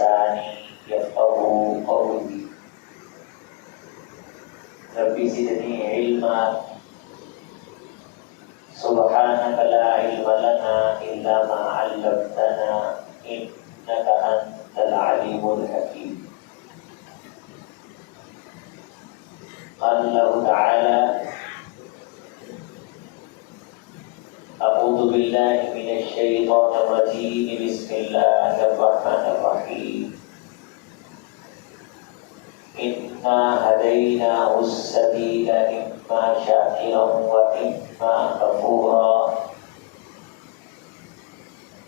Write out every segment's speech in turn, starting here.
لساني يفقهوا قولي رب زدني علما سبحانك لا علم لنا إلا ما علمتنا إنك أنت العليم الحكيم. قال الله تعالى أعوذ بالله من الشيطان الرجيم بسم الله الرحمن الرحيم. إنا هديناه السبيل إما شاكرا وإما كفورا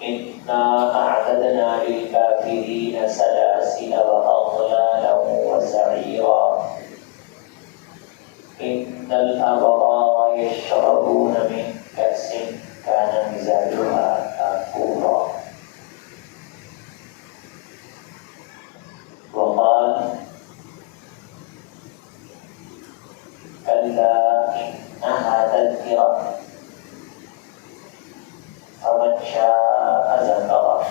إنا أعتدنا للكافرين سلاسل وأغلالا وسعيرا إن الأبرار يشربون من كأس كان مزاجها كافورا. وقال كلا إنها تذكرة فمن شاء ذكره.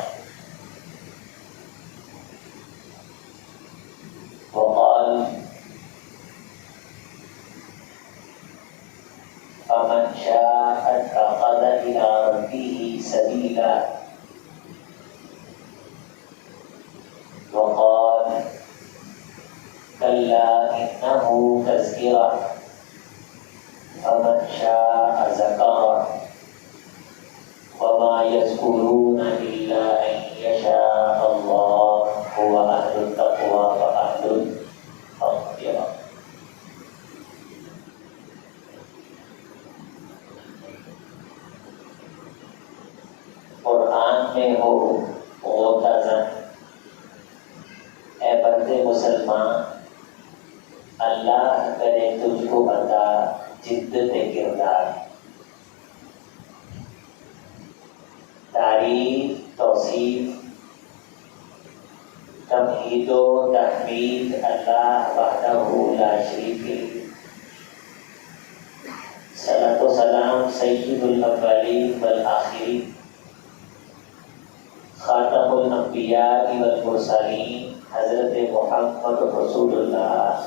وقال فمن شاء اتخذ إلى ربه سبيلا. وقال كلا إنه تذكرة فمن شاء ذكره وما يذكرون إلا أن يشاء الله هو أهل التقوى وأهل المغفرة. قرآن میں ہو غوطہ زن اے بندے مسلمان، اللہ کرے تجھ کو عطا جدت کردار، تعریف توصیف تمہید و تحمید اللہ وحدہ لا شریک لہ، صلاۃ و سلام سید الاولین والآخرین خاتم الانبیاء والمرسلین حضرت محمد رسول اللہ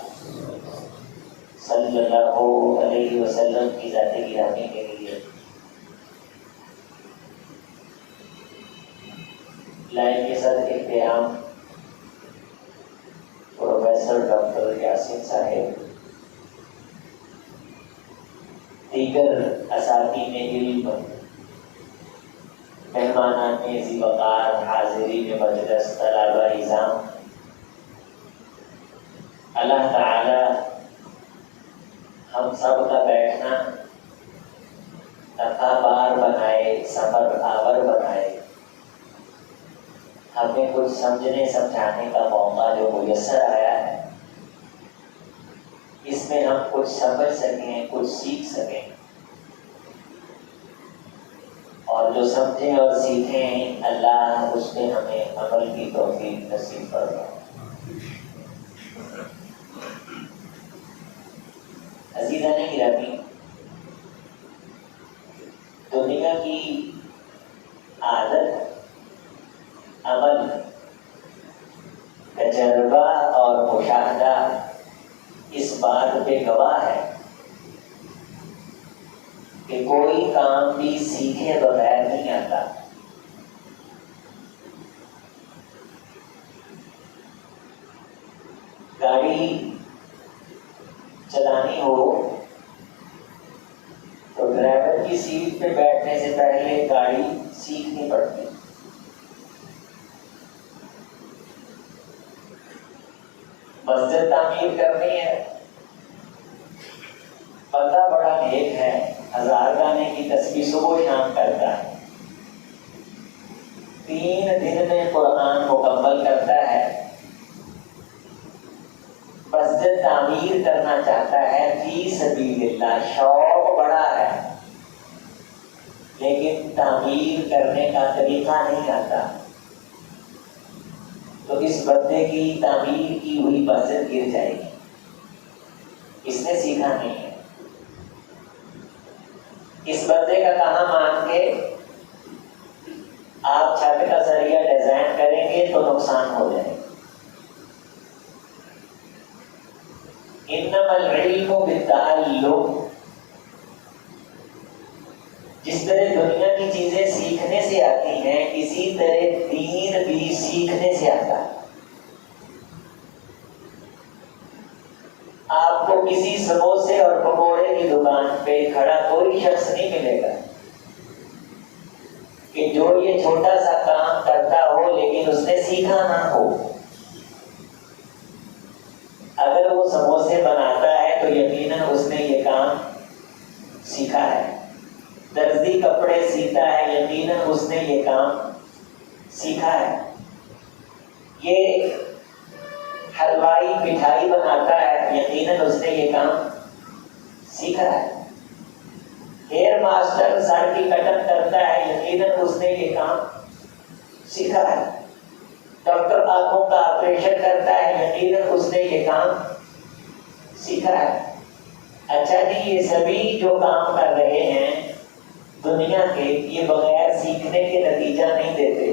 صلی اللہ علیہ وسلم کی ذات گرامی کے لیے لائن کے ساتھ احترام پروفیسر ڈاکٹر یاسین صاحب، دیگر اساتذین علم، مہمانان ذی وقار، حاضرین مجلس، طلبہ نظام، اللہ تعالی ہم سب کا بیٹھنا نفع بار بنائے، سفر آور بنائے، ہمیں کچھ سمجھنے سمجھانے کا موقع جو میسر آیا ہے اس میں ہم کچھ سمجھ سکیں، کچھ سیکھ سکیں، اور جو سمجھیں اور سیکھیں اللہ اس میں ہمیں عمل کی توفیق نصیب فرمائے۔ عزیزان گرامی، دنیا کی عادت، عمل، تجربہ اور مشاہدہ اس بات پہ گواہ ہے کہ کوئی کام بھی سیکھے بغیر نہیں آتا۔ گاڑی چلانی ہو تو ڈرائیور کی سیٹ پہ بیٹھنے سے پہلے گاڑی سیکھنی پڑتی، مسجد تعمیر کرنی ہے، بندہ بڑا نیک ہے، 1000 گانے کی تسبیح صبح شام کرتا ہے، 3 دن میں قرآن مکمل کرتا ہے، مسجد تعمیر کرنا چاہتا ہے فی سبیل اللہ، شوق بڑا ہے لیکن تعمیر کرنے کا طریقہ نہیں آتا، تو اس بندے کی تعمیر کی ہوئی مسجد گر جائے گی، اس نے سیکھا نہیں ہے۔ اس بندے کا کہاں مان کے آپ چھت کا ذریعہ ڈیزائن کریں گے گے تو نقصان ہو جائے گا۔ انما العلم بالتعلم، جس طرح دنیا کی چیزیں سیکھنے سے آتی ہیں اسی طرح دین بھی سیکھنے سے آتا ہے۔ آپ کو کسی سموسے اور پکوڑے کی دکان پہ کھڑا کوئی شخص نہیں ملے گا کہ جو یہ چھوٹا سا کام کرتا ہو لیکن اس نے سیکھا نہ ہو۔ اگر وہ سموسے بناتا ہے تو یقیناً اس نے یہ کام سیکھا ہے۔ درزی کپڑے سیتا ہے، یقیناً اس نے یہ کام سیکھا ہے۔ یہ حلوائی مٹھائی بناتا ہے، یقیناً اس نے یہ کام سیکھا ہے۔ ہیئر ماسٹر سر کی کٹن کرتا ہے، یقیناً اس نے یہ کام سیکھا ہے۔ ڈاکٹر آنکھوں کا آپریشن کرتا ہے، یقیناً اس نے یہ کام سیکھا ہے۔ اچھا جی، یہ سبھی جو کام کر رہے ہیں دنیا کے، یہ بغیر سیکھنے کے نتیجہ نہیں دیتے۔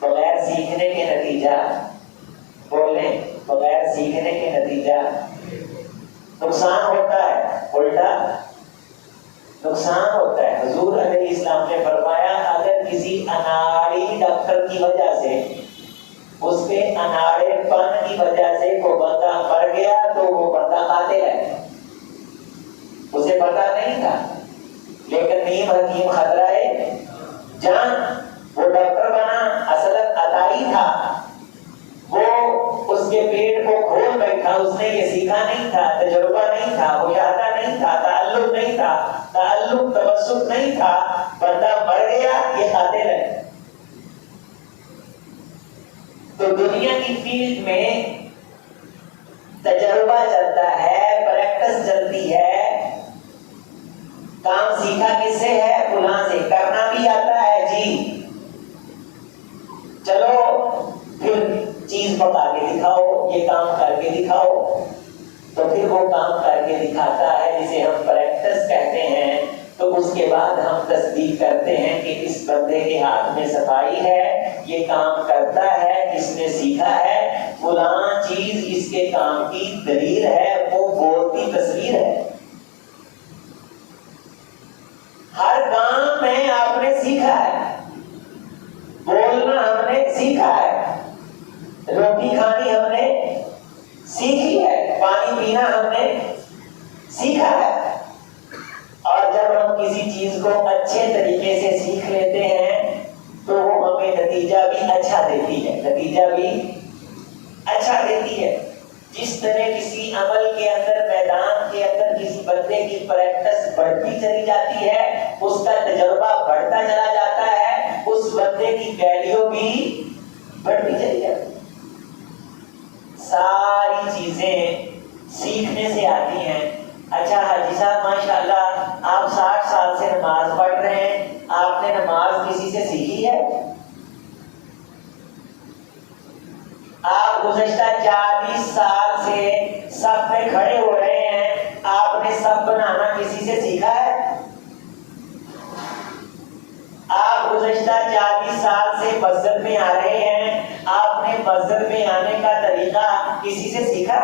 بغیر سیکھنے کے نتیجہ، بولیں، بغیر سیکھنے کے نتیجہ نقصان ہوتا ہے، الٹا نقصان ہوتا ہے۔ حضور علیہ السلام نے فرمایا اگر کسی اناڑی ڈاکٹر کی وجہ سے، اس کے اناڑے پن کی وجہ سے کوئی بندہ مر گیا تو وہ بندہ قاتل ہے۔ اسے پتا نہیں تھا لیکن نیم حکیم خطرہ ہے جان، وہ ڈاکٹر بنا، اصل عطائی تھا، وہ اس کے پیٹ کو کھول بیٹھا، اس نے یہ سیکھا نہیں تھا، تجربہ نہیں تھا، مشاہدہ نہیں تھا، تعلق نہیں تھا، تعلق توسط نہیں تھا، بندہ مر گیا، یہ قاتل ہے۔ تو دنیا کی فیلڈ میں تجربہ چلتا ہے، پریکٹس چلتی ہے۔ کام سیکھا کس سے ہے؟ فلاں سے۔ کرنا بھی آتا ہے جی، چلو پھر چیز پکا کے دکھاؤ، یہ کام کر کے دکھاؤ، تو پھر وہ کام کر کے دکھاتا ہے جسے ہم پریکٹس کہتے ہیں۔ تو اس کے بعد ہم تصدیق کرتے ہیں کہ اس بندے کے ہاتھ میں صفائی ہے، یہ کام کرتا ہے، اس نے سیکھا ہے، فلاں چیز اس کے کام کی دلیل ہے، وہ بولتی تصویر ہے۔ ہر کام میں آپ نے سیکھا ہے، بولنا ہم نے سیکھا ہے، روٹی کھانی ہم نے سیکھی ہے، پانی پینا ہم نے سیکھا ہے۔ اور جب ہم کسی چیز کو اچھے طریقے سے سیکھ لیتے ہیں تو وہ ہمیں نتیجہ بھی اچھا دیتی ہے، نتیجہ بھی اچھا دیتی ہے۔ جس طرح کسی عمل کے اندر، میدان کے اندر کسی بندے کی پریکٹس بڑھتی چلی جاتی ہے، اس کا تجربہ بڑھتا چلا جاتا ہے، اس بندے کی ویلیو بھی بڑھتی چلی جاتی ہے۔ ساری چیزیں سیکھنے سے آتی ہیں۔ اچھا حاجی صاحب ماشاءاللہ آپ 60 سال سے نماز پڑھ رہے ہیں، آپ نے نماز کسی سے سیکھی ہے؟ آپ گزشتہ 40 سال سے صف میں کھڑے ہو رہے ہیں، آپ نے صف بنانا کسی سے سیکھا ہے؟ آپ گزشتہ 40 سال سے مسجد میں آ رہے ہیں، آپ نے مسجد میں آنے کا طریقہ کسی سے سیکھا؟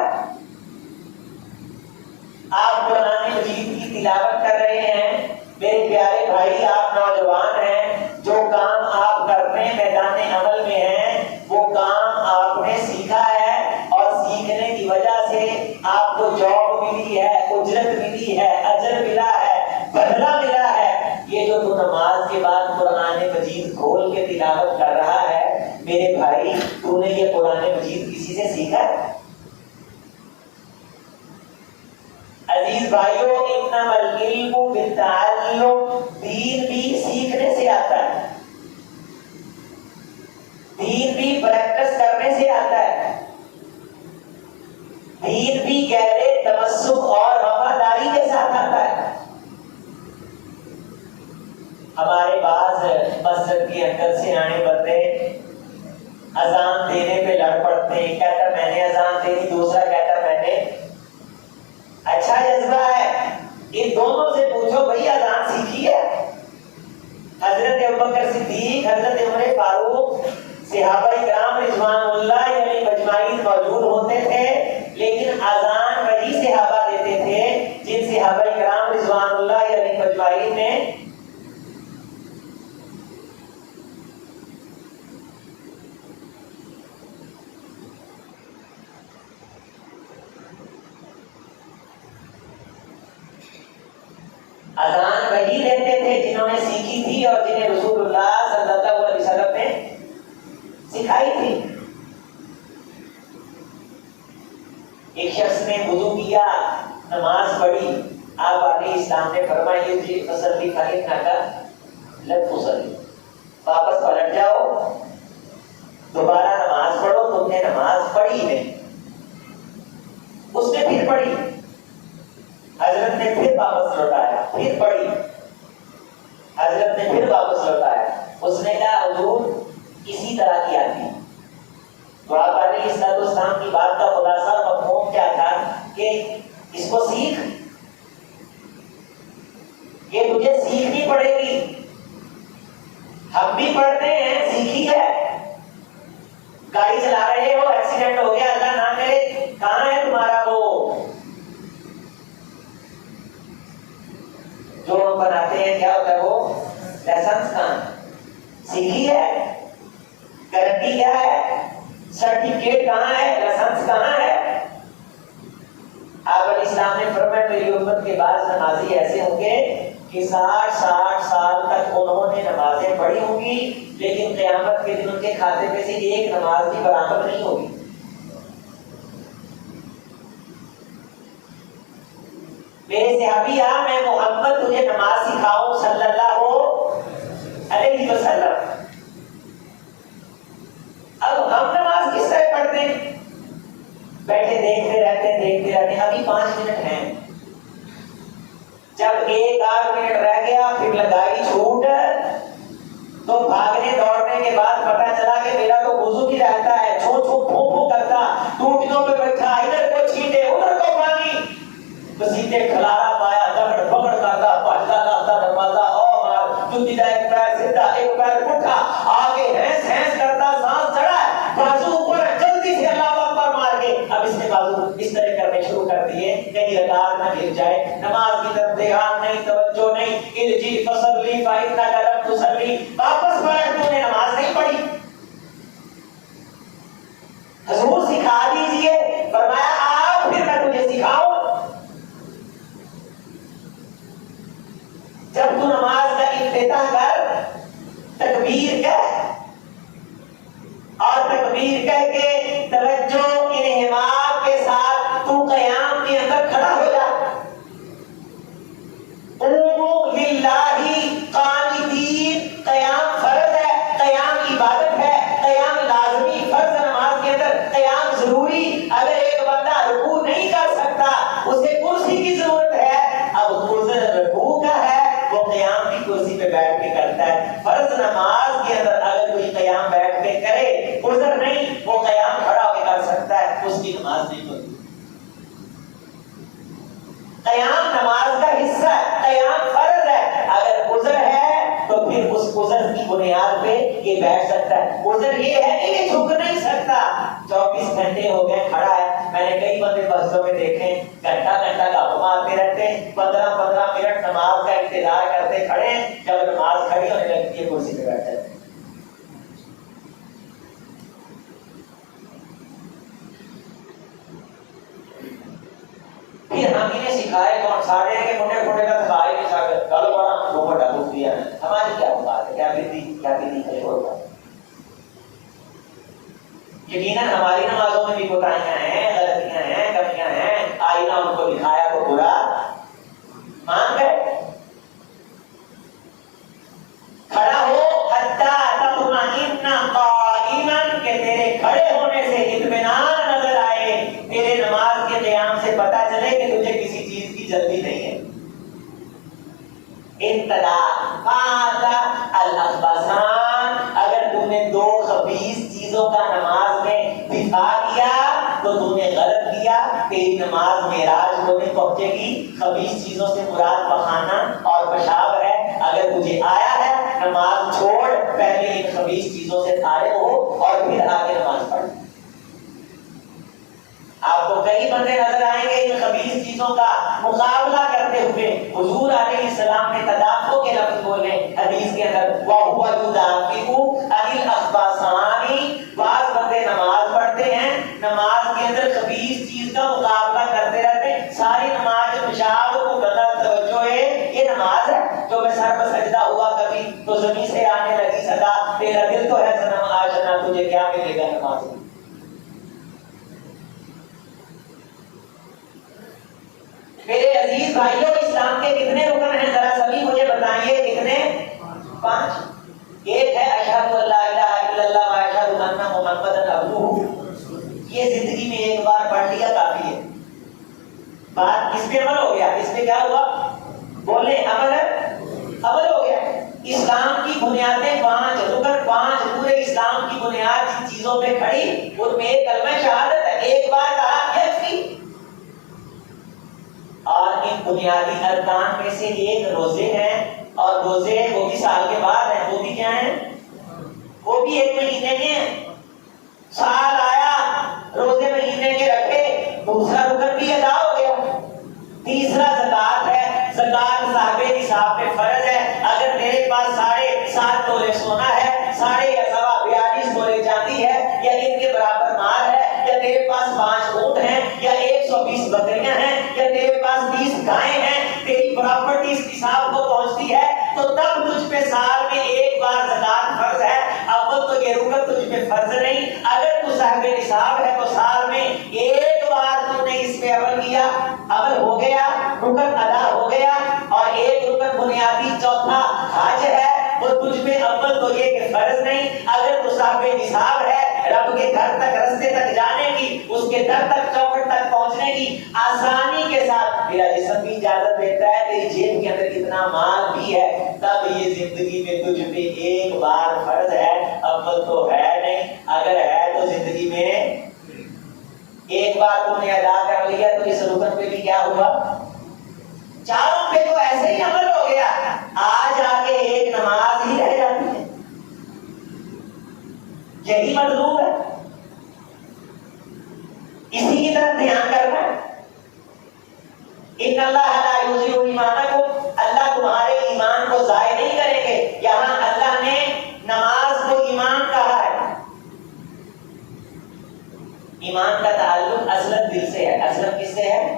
آپ قرآن مجید کی تلاوت کر رہے ہیں، میرے پیارے بھائی آپ نوجوان ہیں، جو کام آپ کرتے ہیں میدان عمل میں ہیں، وہ کام آپ نے سیکھا ہے، اور سیکھنے کی وجہ سے آپ کو جاب ملی ہے، اجرت ملی ہے، اجر ملا ہے، بدلہ ملا ہے۔ یہ جو تو نماز کے بعد قرآن مجید کھول کے تلاوت کر رہا ہے، میرے بھائی تو نے یہ قرآن مجید کسی سے سیکھا؟ عزیز بھائیوں، انما العلم بالتعلم، دین بھی سیکھنے سے آتا ہے، دین بھی پریکٹس کرنے سے آتا ہے، دین بھی گہرے تمسک اور وفاداری کے ساتھ آتا ہے۔ ہمارے بعض مسجد کے اندر سے آنے بندے اذان دینے پہ لڑ پڑتے ہیں، کہتا میں نے اذان دینی، دوسرا کہتا میں نے۔ اچھا جذبہ ہے، ان دونوں سے پوچھو بھئی اذان سیکھی ہے؟ حضرت ابوبکر صدیق، حضرت عمر فاروق صحابہ کرام رضوان اللہ علیہم اجمعین موجود ہوتے تھے، لیکن اذان وہی صحابہ دیتے تھے جن صحابہ کرام رضوان اللہ علیہم اجمعین نے اذان وہی دیتے تھے جنہوں نے سیکھی تھی اور جنہیں رسول اللہ صلی اللہ علیہ وسلم نے سکھائی تھی۔ ایک شخص نے وضو کیا، نماز پڑھی، آپ علیہ السلام نے فرمایا یہ فصلی فإنک لن تصلی، واپس پلٹ جاؤ، دوبارہ نماز پڑھو، تم نے نماز پڑھی نہیں۔ اس نے پھر پڑھی، حضرت نے پھر واپس لوٹایا، پھر پڑھی، حضرت نے پھر واپس لوٹایا۔ اس نے کہا حضور اسی طرح کی آتی۔ تو آپ علیہ السلام کی بات کا خلاصہ مفہوم کیا تھا کہ اس کو سیکھ، یہ تجھے سیکھنی پڑے گی۔ ہم بھی پڑھتے ہیں، سیکھی ہے، گاڑی چلا رہے ہو، ایکسیڈنٹ ہو گیا، اللہ نہ کرے، کہاں ہے تمہارا وہ جو ہم بناتے ہیں، کیا ہوتا ہے وہ لائسنس؟ کہاں سیکھی ہے؟ گارنٹی کیا ہے؟ سرٹیفکیٹ کہاں ہے؟ لائسنس کہاں ہے؟ آپ علیہ السلام نے فرمایا میری امت کے بعد نمازی ایسے ہوں گے کہ 60 سال تک انہوں نے نمازیں پڑھی ہوں گی، لیکن قیامت کے دن ان کے کھاتے میں سے ایک نماز بھی برابر نہیں ہوگی۔ میرے صحابی میں محمد تجھے نماز سکھاؤں صلی اللہ علیہ وسلم۔ اب ہم نماز کس طرح پڑھتے ہیں؟ بیٹھے دیکھتے رہتے ہیں، ابھی 5 منٹ ہیں، جب 1 منٹ رہ گیا پھر لگائی چھوٹ، تو بھاگنے دوڑنے کے بعد پتہ چلا کہ میرا تو وضو بھی رہتا ہے، چھو چھو پھو پھو کرتا، ٹوٹیوں پہ بیٹھا، ادھر کو چھینٹے ادھر کو پانی، مسیحے کھلارا پایا، دگڑ بگڑ کرتا، پہلا لاتا دروازہ او مار، جوتی دا ایک پیر سیدھا ایک پیر پٹھا، آگے ہینس ہینس کرتا، سانس چڑھا ہے، بازو اوپر جلدی سے اللہ اکبر مار کے اب اس نے بازو اس طرح کرنے شروع کر دیے کہیں رکعت نہ گر جائے، نماز کی طرف دھیان نہیں، توجہ نہیں، ارجی فصلی فإنک لم تصلی، واپس پلٹ، تو نے نماز نہیں پڑھی۔ حضور سکھا دیجئے، فرمایا آپ پھر میں تجھے سکھاؤں۔ جب تو نماز کا افتتاح کر، تکبیر کہہ، اور تکبیر کہہ کے توجہ انہمام کے ساتھ تو قیام کے اندر کھڑا ہو جا۔ قوموا للہ قانتین، قیام فرض ہے، قیام عبادت ہے، قیام لازمی فرض نماز کے اندر، قیام ضروری۔ اگر ایک بندہ رکوع نہیں کر سکتا، اسے کرسی کی ضرورت ہے، اب عذر رکوع کا ہے، وہ قیام کی کرسی پہ بیٹھ کے کرتا ہے۔ فرض نماز کے اندر اگر کوئی قیام بیٹھ کے کرے، عذر نہیں، وہ قیام کھڑا ہو کے کر سکتا ہے، اس کی نماز نہیں ہوتی۔ قیام نماز کا حصہ ہے، قیام فرض ہے، اگر عذر ہے تو پھر اس عذر کی بنیاد پہ یہ بیٹھ سکتا ہے۔ عذر یہ ہے کہ یہ جھک نہیں سکتا، 24 گھنٹے ہو گئے کھڑا ہے۔ میں نے کئی بندے مسجدوں میں دیکھے گھنٹہ گپ مارتے رہتے ہیں، 15 منٹ نماز کا انتظار کرتے کھڑے ہیں، جب نماز کھڑی ہونے لگتی ہے کرسی پہ بیٹھ جاتے ہیں۔ پھر ہم انہیں سکھائے کون؟ ساڑھے کے منڈے پھوٹے کا سکھائے نہیں سکتے، کل بڑا وہ بڑا گفت دیا ہے، ہماری کیا بات ہے، کیا بیتی کھڑے ہوتا ہے۔ یقیناً ہماری نمازوں میں بھی کوتاہیاں ہیں، غلطیاں ہیں، کمیاں ہیں، آئینہ ان کو دکھایا تو برا مان گئے۔ کھڑا ہو حتی تطمئن قائما، کہ تیرے کھڑے ہونے سے اطمینان نظر آئے، تیرے نماز کے قیام سے پتہ چلے کہ تجھے کسی چیز کی جلدی نہیں ہے۔ ابتدا فاتا الاخبثان، اگر تم نے 2 خبیث چیزوں کا نماز میں دفاع کیا تو تم نے غلط کیا، تیری نماز معراج کو نہیں پہنچے گی۔ خبیث چیزوں سے مراد پخانا اور پیشاب ہے۔ اگر تجھے آیا ہے، نماز چھوڑ، پہلے ان خبیث چیزوں سے فارغ ہو بندے نظر آئیں گے ان خبیث چیزوں کا مقابلہ کرتے ہوئے. حضور علیہ السلام نے تدافع کے لفظ بولے حدیث کے اندر, وَهُوَ يُدَافِعُ عَنِ الْأَخْبَثَانِ. بعض بندے نماز پڑھتے ہیں, نماز کے اندر خبیث چیز کا مقابلہ کرتے رہتے ہیں. ساری نماز پیشاب کو غلط توجہ ہے, یہ نماز ہے. تو میں سر پر سجدہ ہوا کبھی تو زمین سے آنے لگی صدا, تیرا دل تو ہے صنم آشنا, تجھے کیا ملے گا نماز میں. میرے عزیز بھائیوں, اسلام کے کتنے رکن ہیں ذرا سبھی مجھے بتائیے کتنے؟ 5. ایک ہے اشہد ان لا الہ الا اللہ و اشہد ان محمدا عبدہ. یہ زندگی میں ایک بار پڑھ لیا کافی ہے. بات اس پہ عمل ہو گیا. اس پہ کیا ہوا؟ بولے عمل ہو گیا. اسلام کی بنیادیں 5 رکن 5 پورے اسلام کی بنیاد جن چیزوں پہ کھڑی ان میں ایک کلمہ شہادت ہے. ایک بار کہا یکفی. اور ان بنیادی ارکان میں سے ایک روزے ہیں, اور روزے وہ بھی سال کے بعد ہیں. وہ بھی کیا ہیں؟ وہ بھی 1 مہینے کے ہیں. سال آیا, روزے مہینے کے رکھے, دوسرا رکن بھی ادا ہو گیا. تیسرا زکات ہے. زکات صاحب نصاب پہ فرض ہے. اگر میرے پاس 7.5 تولے سونا ہے, 42 تولے چاندی ہے, یا ان کے برابر مال ہے, یا میرے پاس 5 اونٹ ہیں, یا 120 بکریاں ہیں, یا میرے پاس 20 گائیں ہیں, تیری پراپرٹی اس نصاب کو پہنچتی ہے, تو تب تجھ پہ سال میں ایک بار زکات فرض ہے. اول تو یہ رکن تجھ پہ فرض نہیں. اگر تو صاحب نصاب ہے تو سال میں ایک بار تم نے اس پہ عمل کیا, عمل ہو گیا, رکن ادا ہو گیا. اور ایک رکن بنیادی چوتھا حج ہے, وہ تجھ پہ عمل تو یہ کہ فرض نہیں. اگر تو صاحب نصاب ہے, رب کے گھر تک, رستے تک جانے کی, اس کے در تک, چوکھٹ تک پہنچنے کی آسانی کے ساتھ میرا جسم بھی اجازت دیتا ہے, تیری جیب کے اندر اتنا مال بھی ہے, تب یہ زندگی میں تجھ پہ ایک بار فرض ہے. اول تو ہے نہیں, اگر ہے تو زندگی میں ایک بار تم نے ادا کر لیا تو اس رکن پہ بھی کیا ہوا؟ چاروں پہ تو ایسے ہی عمل ہو گیا. آج آگے ایک نماز ہی رہ جاتی ہے. یہی مطلوب ہے, اسی کی طرف دھیان کرنا ہے. ان اللہ لا یضیع ایمانکم, اللہ تمہارے ایمان کو ضائع نہیں کریں گے. یہاں اللہ نے نماز کو ایمان کہا ہے. ایمان کا تعلق اصلاً دل سے ہے. اصلاً کس سے ہے؟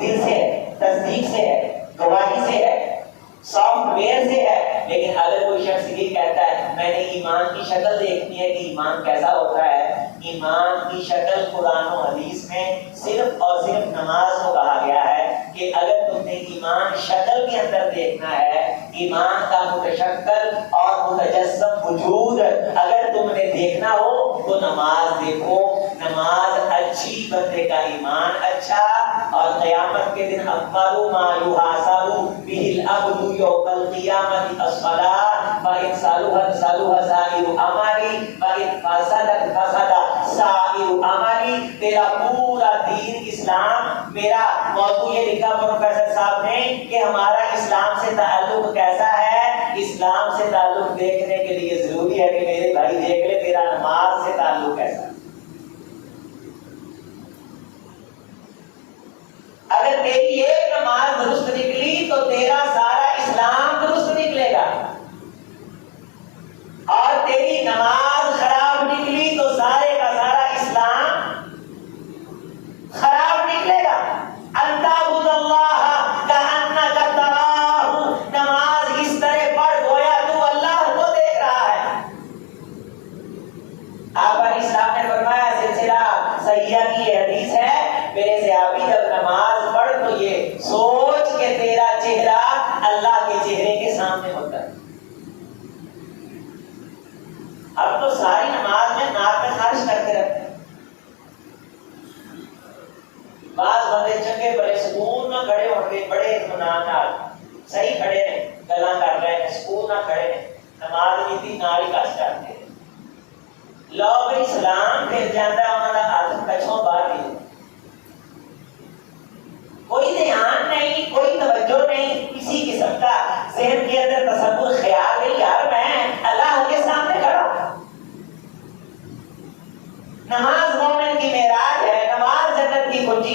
دل سے ہے, تصدیق سے ہے, گواہی سے ہے, سافٹ ویئر سے ہے. لیکن اگر کوئی شخص یہ کہتا ہے میں نے ایمان کی شکل دیکھنی ہے کہ ایمان کیسا ہوتا ہے, ایمان کی شکل قرآن و حدیث میں صرف اور صرف نماز کو کہا گیا ہے کہ اگر تم نے ایمان شکل کے اندر دیکھنا ہے, ایمان کا متشکل اور متجسم وجود اگر تم نے دیکھنا ہو تو نماز دیکھو. نماز اچھی, بندے کا ایمان اچھا, اور قیامت کے دن اکبر ما یحاسب به العبد یوم القیامت الصلاۃ فإن صلحت سائر اعمالی وإن فسدت فسد سائر اعمالی. تیرا پورا دین اسلام, میرا موضوع یہ لکھا پروفیسر صاحب نے کہ ہمارا اسلام سے تعلق کیسا ہے. اسلام سے تعلق دیکھنے کے لیے ضروری ہے کہ میرے بھائی دیکھ لے تیرا نماز سے تعلق کیسا. اگر تیری ایک نماز درست نکلی تو تیرا سارا اسلام درست نکلے گا, اور تیری نماز خراب نکلی تو سارے کا سارا اسلام خراب نکلے گا. ان تعبد اللہ کأنک تراہ, نماز اس طرح پڑھ گویا تو اللہ کو دیکھ رہا ہے. آپ علیہ السلام نے فرمایا, سلسلہ صحیحہ کی یہ حدیث ہے, میرے صحابی جب نماز پڑھ تو یہ سوچ کہ تیرا چہرہ اللہ کے چہرے کے سامنے ہوتا ہے. اب تو ساری نماز میں ناک میں خارش کرتے رہتے ہیں. بعض بندے چنگے بڑے سکون نہ کھڑے ہوں گے, بڑے اطمینان صحیح کھڑے ہیں, گلا کر رہے ہیں, سکون نہ کھڑے ہیں, نماز نہیں تھی نالی کش کرتے ہیں. لوگ اسلام پھر جاتا ہے انہوں نے آدم کچھوں باہر نہیں, کوئی دھیان نہیں, کوئی توجہ نہیں, کسی قسم کا ذہن کے اندر تصور خیال نہیں, یار میں اللہ کے سامنے کھڑا ہوں. نماز مومن کی معراج ہے, نماز جنت کی کنجی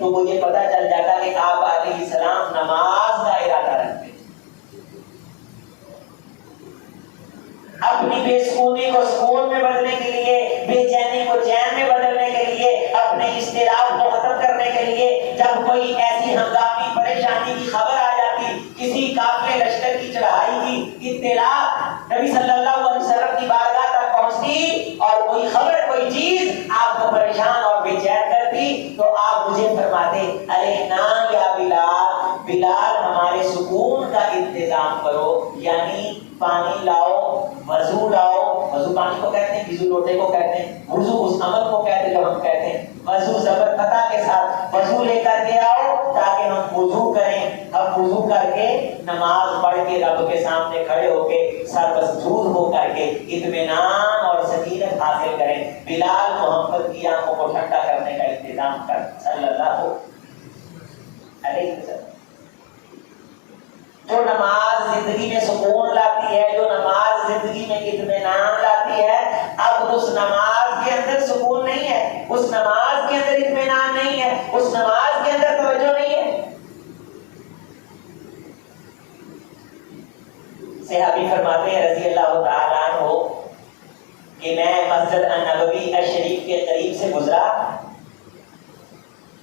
تو مجھے پتا چل جاتا کہ آپ علیہ السلام نماز کا ارادہ رکھتے ہیں. اپنی بے سکونی کو سکون میں بدلنے کے لیے، بے چینی کو چین میں بدلنے کے لیے، اپنے اضطراب کو ختم کرنے کے لیے جب کوئی ایسی ہنگامی پریشانی کی خبر آ جاتی، کسی قافلے لشکر کی چڑھائی کی اطلاع نبی صلی اللہ علیہ وسلم کی بارگاہ تک پہنچتی اور کوئی خبر کوئی چیز آپ کو پریشان اور بے چین کرتی تو آپ مجھے فرماتے ارحنا یا بلال، بلال ہمارے سکون کا انتظام کرو، یعنی پانی لاؤ، وضو لاؤ. وضو پانی کو کہتے ہیں، وضو لوٹے کو کہتے ہیں، وضو اس عمل کو کہتے ہیں جو ہم کہتے ہیں. وضو زبر فتح کے ساتھ وضو لے کر کے آؤ تاکہ ہم وضو کریں. ہم وضو کر کے نماز پڑھ کے رب کے سامنے کھڑے ہو کے سر مسجود ہو کر کے اطمینان اور سکینت حاصل کریں. بلال محمد کی آنکھوں کو ٹھنڈا کرنے کا انتظام کر صلی اللہ علیہ وسلم. جو نماز زندگی میں سکون لاتی ہے، جو نماز زندگی میں اطمینان لاتی ہے، اب اس نماز کے اندر سکون نہیں ہے، اس نماز کے اندر اطمینان نہیں ہے، اس نماز کے اندر توجہ نہیں ہے. صحابی فرماتے ہیں رضی اللہ تعالیٰ عنہ کہ میں مسجد النبوی الشریف کے قریب سے گزرا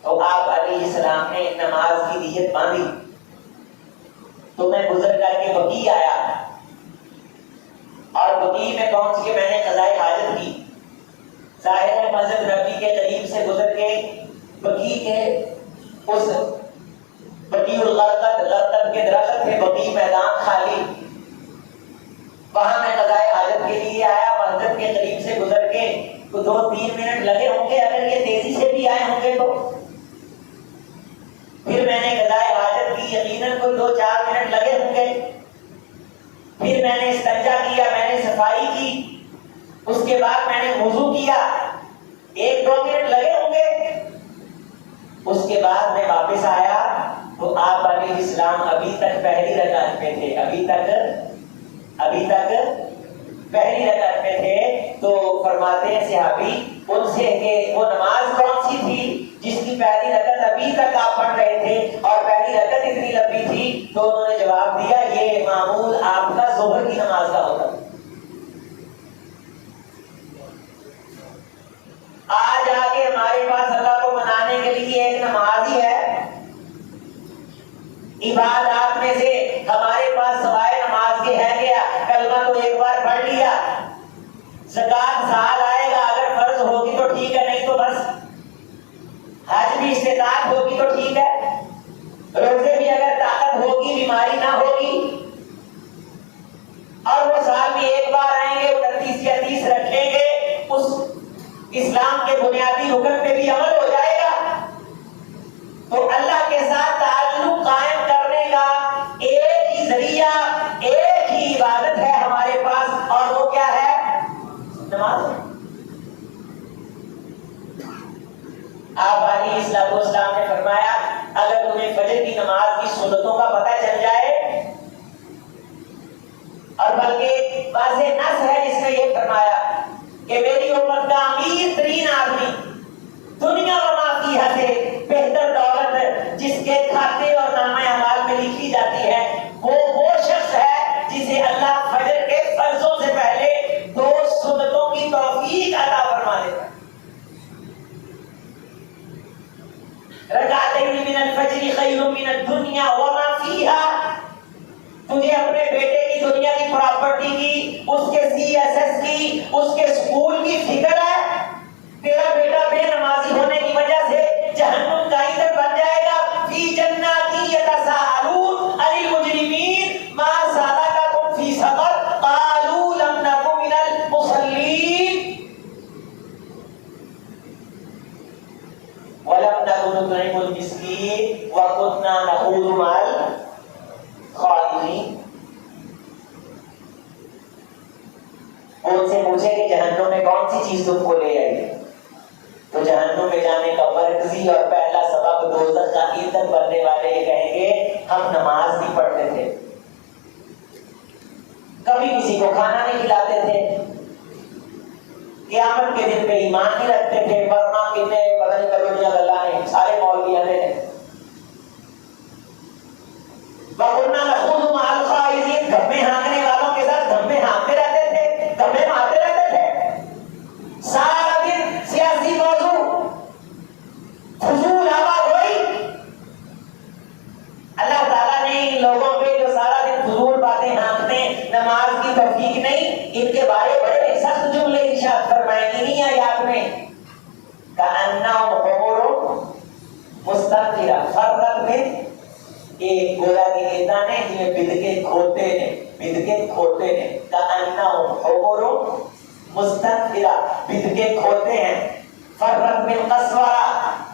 تو آپ علیہ السلام نے نماز کی نیت باندھی تو میں گزر کر کے بقیع آیا اور بقیع میں پہنچ کے میں نے قضائے حاجت کی. ظاہر ہے مسجد نبی کے قریب سے گزر کے بقیع کے اس بقیع الغرقد کے درخت تھے، بقیع میدان خالی، وہاں میں قضائے حاجت کے لیے آیا. مسجد کے قریب سے گزر کے تو 2-3 منٹ لگے ہوں گے، اگر یہ تیزی سے بھی آئے ہوں گے تو. پھر میں نے قضائے حاجت کی، یقیناً کوئی 2-4 منٹ لگے ہوں گے. پھر میں نے استنجا کیا، میں نے صفائی کی، اس کے بعد میں نے وضو کیا، 1-2 منٹ لگے ہوں گے. اس کے بعد میں واپس آیا تو آپ علیہ السلام ابھی تک پہلی رکعت میں تھے، ابھی تک پہلی رکعت میں تھے. تو فرماتے ہیں صحابی ان سے کہ وہ نماز کون سی تھی جس کی پہلی رکعت ابھی تک آپ پڑھ رہے تھے اور پہلی رکعت اتنی لمبی تھی؟ تو انہوں نے جواب دیا یہ معمول آپ کا ظہر کی نماز کا ہوتا. آج آ کے ہمارے پاس اللہ کو منانے کے لیے ایک نماز ہی ہے. عبادات میں سے ہمارے پاس سوائے نماز کے ہے کیا؟ کلمہ تو ایک بار پڑھ لیا، زکات سال آئے گا اگر فرض ہوگی تو ٹھیک ہے، نہیں تو بس. حج بھی استطاعت ہوگی تو ٹھیک ہے، روزے بھی اگر طاقت ہوگی، بیماری نہ ہوگی، اور وہ سال میں ایک بار آئیں گے، 29 یا 30 رکھیں گے، اس اسلام کے بنیادی حکم پہ بھی عمل ہو جائے گا. تو اللہ کے ساتھ تعلق قائم کرنے کا ایک ہی ذریعہ، ایک ہی عبادت ہے ہمارے پاس، اور وہ کیا ہے؟ نماز. آپ علیہ السلام نے فرمایا اگر تمہیں فجر کی نماز کی سنتوں کا پتہ چل جائے، اور بلکہ واضح نص ہے جس میں یہ فرمایا کہ میری امت کا امیر ترین آدمی دنیا و ما فیہا سے بہتر دولت جس کے کھاتے اور نامہ اعمال میں لکھی جاتی ہے وہ شخص ہے جسے اللہ فجر کے فرضوں سے پہلے 2 سنتوں کی توفیق عطا فرما دیتا ہے. رکعتین من الفجر خیر من الدنیا وما فیہا. تجھے اپنے بیٹے کی دنیا کی پراپرٹی کی، اس کے CSS کی، اس کے اسکول کی فکر ہے؟ تیرا بیٹا بے نمازی ہونے کی وجہ سے جہنم کا ایندھن بن جائے گا. فی جنات یتساءلون عن المجرمین ما سلککم فی سقر قالوا لم نک من المصلین ولم نک نطعم المسکین وکننا نخوض مع الخائضین. ان سے پوچھیں کہ جہنم میں کون سی چیز تم کو لے آئی؟ تو جہنم میں جانے کا مرکزی اور پہلا سبب دوزخ کا ایندھن بننے والے یہ کہیں گے ہم نماز نہیں پڑھتے تھے، کبھی کسی کو کھانا نہیں کھلاتے تھے، قیامت کے دن پہ ایمان نہیں رکھتے تھے، ورنہ کتنے پتہ نہیں کروڑیاں اللہ نے سارے مولوی آنے ہیں. وَقُلْنَا نَخُوضُ مَعَ الْخَائِضِينَ، دھبے ہانکنے والوں کے ساتھ دھبے ہانکتے رہتے تھے، دھبے مارتے رہتے تھے. سارا دن سیاسی موضوع، فضول ہوا ہوئی. اللہ تعالیٰ نے ان لوگوں پہ جو سارا دن فضول باتیں ہانکتے نماز کی توفیق نہیں، ان کے بارے بڑے سخت جملے ارشاد فرمائے انہی آیات میں. کَأَنَّهُمْ حُمُرٌ مُسْتَنفِرَةٌ فرت میں ایک گویا کے ایدان ہے جنہیں بدکے کھوتے ہیں، بدکے کھوتے ہیں. کَأَنَّهُمْ حُمُرٌ مُسْتَنفِرَةٌ بدکے کھوتے ہیں. فرت من قسورہ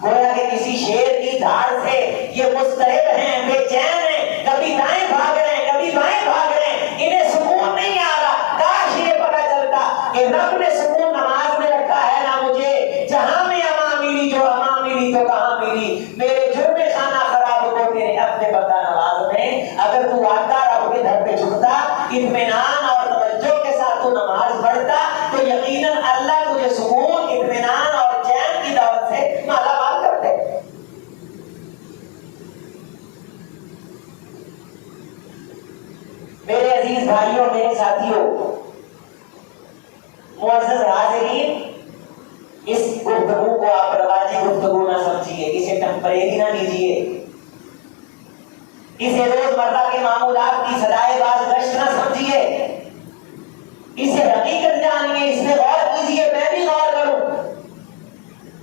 گویا کہ کسی شیر کی دھاڑ سے یہ مضطرب ہیں، بے چین ہیں، کبھی دائیں بھاگ رہے ہیں کبھی بائیں بھاگ رہے ہیں، انہیں سکون نہیں آ رہا. کاش یہ پتہ چلتا کہ رب نے سکون نماز میں رکھا ہے نا مجھے. جہاں میں امان ملی جو امان ملی تو کہاں ملی، میرے جرم خانہ خراب کو تیرے اپنے بتا نماز میں. اگر تو آتا رب کے در پہ جھکتا، اطمینان اور توجہ کے ساتھ تو نماز پڑھتا، تو یقیناً اللہ تجھے سکون، اطمینان اور چین کی دولت سے مالا مال کرتے. میرے عزیز بھائیوں، میرے ساتھیوں، معزز حاضرین، اس گفتگو کو آپ رواجی گفتگو نہ سمجھیے، اسے ٹمپریری نہ لیجیے، اسے روزمرہ کے معمولات کی سدائے باز گشت نہ سمجھیے، اسے حقیقت جانیے، اس میں غور کیجیے. میں بھی غور کروں،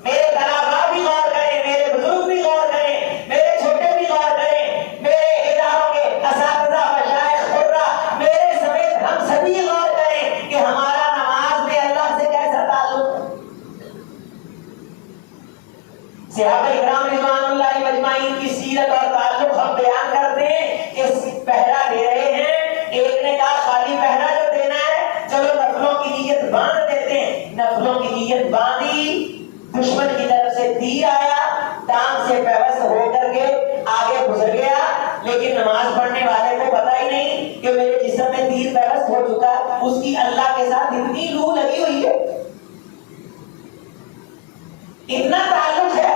میرے طلباء بھی غور کریں، میرے بزرگ بھی غور کریں، میرے چھوٹے بھی غور کریں، میرے اداروں کے اساتذہ مشائخ قرہ میرے سمیت ہم سبھی غور کریں کہ ہمارا نماز میں اللہ سے کیسا تعلق. صحابہ اکرام رضوان اللہ مجمعین کی سیرت اور تعلق ہم بیان کرتے ہیں کہ پہرا دے رہے ہیں. ایک نے کہا خالی پہرا جو دینا ہے چلو نفلوں کی نیت باندھ دیتے ہیں. نفلوں کی نیت باندھی، دشمن کی طرف سے تیر آیا، ٹانگ سے پیوست ہو کر کے آگے گزر گیا، لیکن نماز پڑھنے والے کو پتہ ہی نہیں کہ میرے جسم میں تیر پیوست ہو چکا. اس کی اللہ کے ساتھ اتنی لو لگی ہوئی ہے، اتنا تعلق ہے.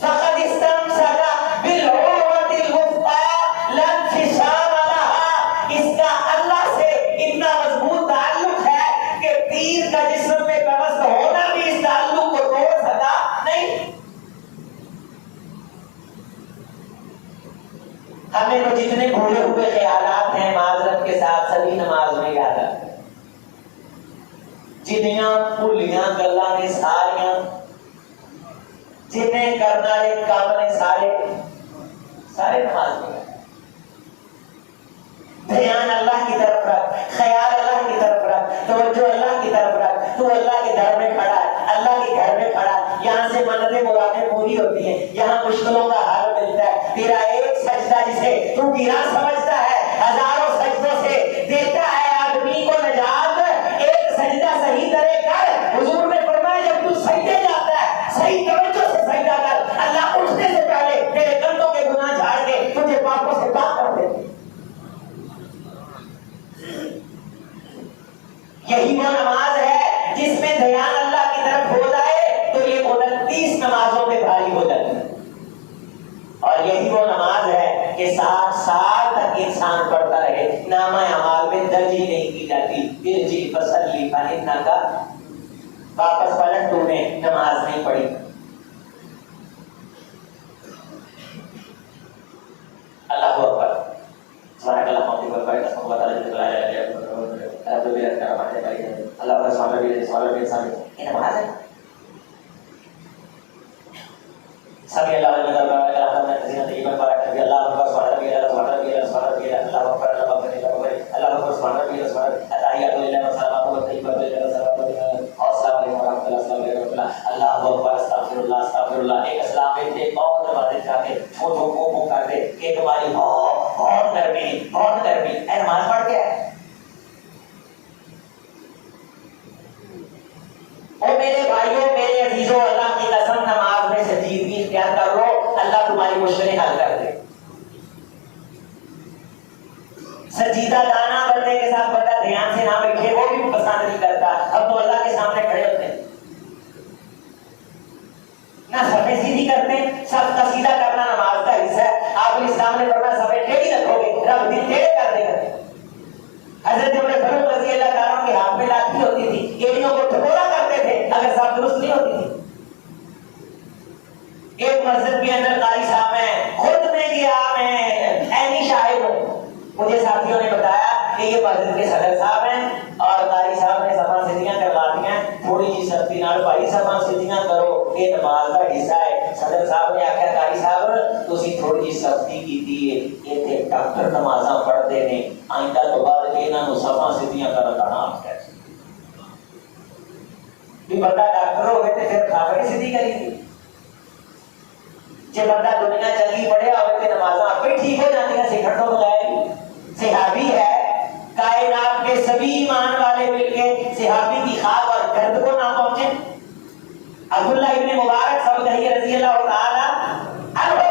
فقد استمسک بالعروۃ الوثقی لا انفصام لها، اس کا اللہ سے اتنا مضبوط تعلق ہے کہ تیر کا جسم میں پیوست ہونا بھی اس تعلق کو توڑ سکا نہیں. ہمیں تو جتنے بھولے ہوئے خیالات ہیں معذرت کے ساتھ سبھی نماز میں یاد آتے ہیں. جتنیاں بھولیاں گلاں نے ساریاں، جتنے کرنا ایک کام نے سارے نماز میں. دھیان اللہ کی طرف رکھ، خیال اللہ کی طرف رکھ، توجہ اللہ کی طرف رکھ. تو اللہ کے گھر میں کھڑا ہے، اللہ کے گھر میں کھڑا ہے، یہاں سے منتیں مرادیں پوری ہوتی ہیں، یہاں مشکلوں کا حل ملتا ہے. تیرا ایک سجدہ جسے تو گرا سمجھتا ہے ہزاروں سجدوں سے دیتا ہے آدمی کو نجات. ایک سجدہ صحیح طرح کر. حضور نے فرمایا جب تو سجدے جاتا ہے صحیح توجہ سے سجدہ کر، اللہ اٹھنے سے پہلے تیرے کندھوں کے گناہ جھاڑ کے تجھے پاپوں سے پاک کر دے. یہی وہ نماز ہے جس میں دھیان اللہ کی طرف ہو جائے تو یہ 29 نمازوں پہ بھاری ہو جاتی ہے. اور یہی وہ نماز ہے کہ 60 سال تک انسان پڑھتا رہے، نامہ اعمال میں درج ہی نہیں کی جاتی. ارجع فصلی فإنک، واپس پلٹ تو نے نماز نہیں پڑھی. اللہ اکبر. سبحانک اللہم و بحمدک، اسألک اللہ تعالی لا الہ الا انت، اللہ کا سامنے بھی سامنے یہ نماز ہے. سبھی اللہ علیہ وسلم اللہ اکبر سبحان ربی اللہ سبحان ربی اللہ سبحان ربی اللہ اللہ اکبر اللہ اکبر اللہ اکبر سبحان ربی اللہ سبحان التحیات للہ والصلوات والطیبات للہ والصلوات السلام علیکم ورحمۃ اللہ السلام علیکم ورحمۃ اللہ اللہ اکبر استغفر اللہ استغفر اللہ. ایک اسلام میں تھے اور نمازیں چاہتے چھوٹوں کو کرتے کہ تمہاری بہت گرمی اے نماز پڑھ کے اور میرے بھائیوں میرے عزیزوں اللہ کی قسم نماز میں سنجیدگی اختیار کر لو، اللہ تمہاری مشکلیں حل کر دے. سجیدہ دانا بننے کے ساتھ بندہ دھیان سے نہ بیٹھے وہ بھی پسند نہیں کرتا. اب تو اللہ کے سامنے کھڑے ہوتے ہیں، نہ سفید سیدھی کرتے ہیں. سب کا سیدھا کرنا نماز کا حصہ ہے. آپ اسلام نے فرمایا سب ٹیڑھی رکھو گے رب دل ٹیڑھے کر دے گا. حضرت عمر فاروق رضی اللہ تعالیٰ کے ہاتھ میں لاٹھی ہوتی تھی, ایڑیوں کو ٹھکورا کرتے تھے اگر صاف درست نہیں ہوتی تھی. ایک مسجد کے اندر قاری صاحب ہیں, خود میں گیا, میں عینی شاہد ہوں, مجھے ساتھیوں نے بتایا کہ یہ مسجد کے صدر صاحب ہیں اور قاری صاحب نے سفا سیدھیاں کروا دی ہیں, تھوڑی جی سختی نال بھائی سفا سیدھیاں کرو, یہ نماز کا حصہ ہے. صدر صاحب نے آخیا قاری صاحب تسی تھوڑی جی سختی کیتی ہے, یہ تے ڈاکٹر نمازاں پڑھتے نے, آئندہ تو بعد انہاں نوں سفا سیدھیاں کرن دا نام ہے بھی بندہ ڈاکٹر ہوئے تے پھر کھاوے سیدھی کری دی. جب بندہ دنیا چنگی پڑھیا ہوئے تے نمازاں آپ ہی ٹھیک ہو جاتی ہیں سکھڑ تو بغیر ہی. صحابی ہے, کائنات کے سبھی ایمان والے مل کے صحابی کی خاک اور گرد کو نہ پہنچے. عبداللہ ابن مبارک صاحب رضی اللہ تعالی عنہ,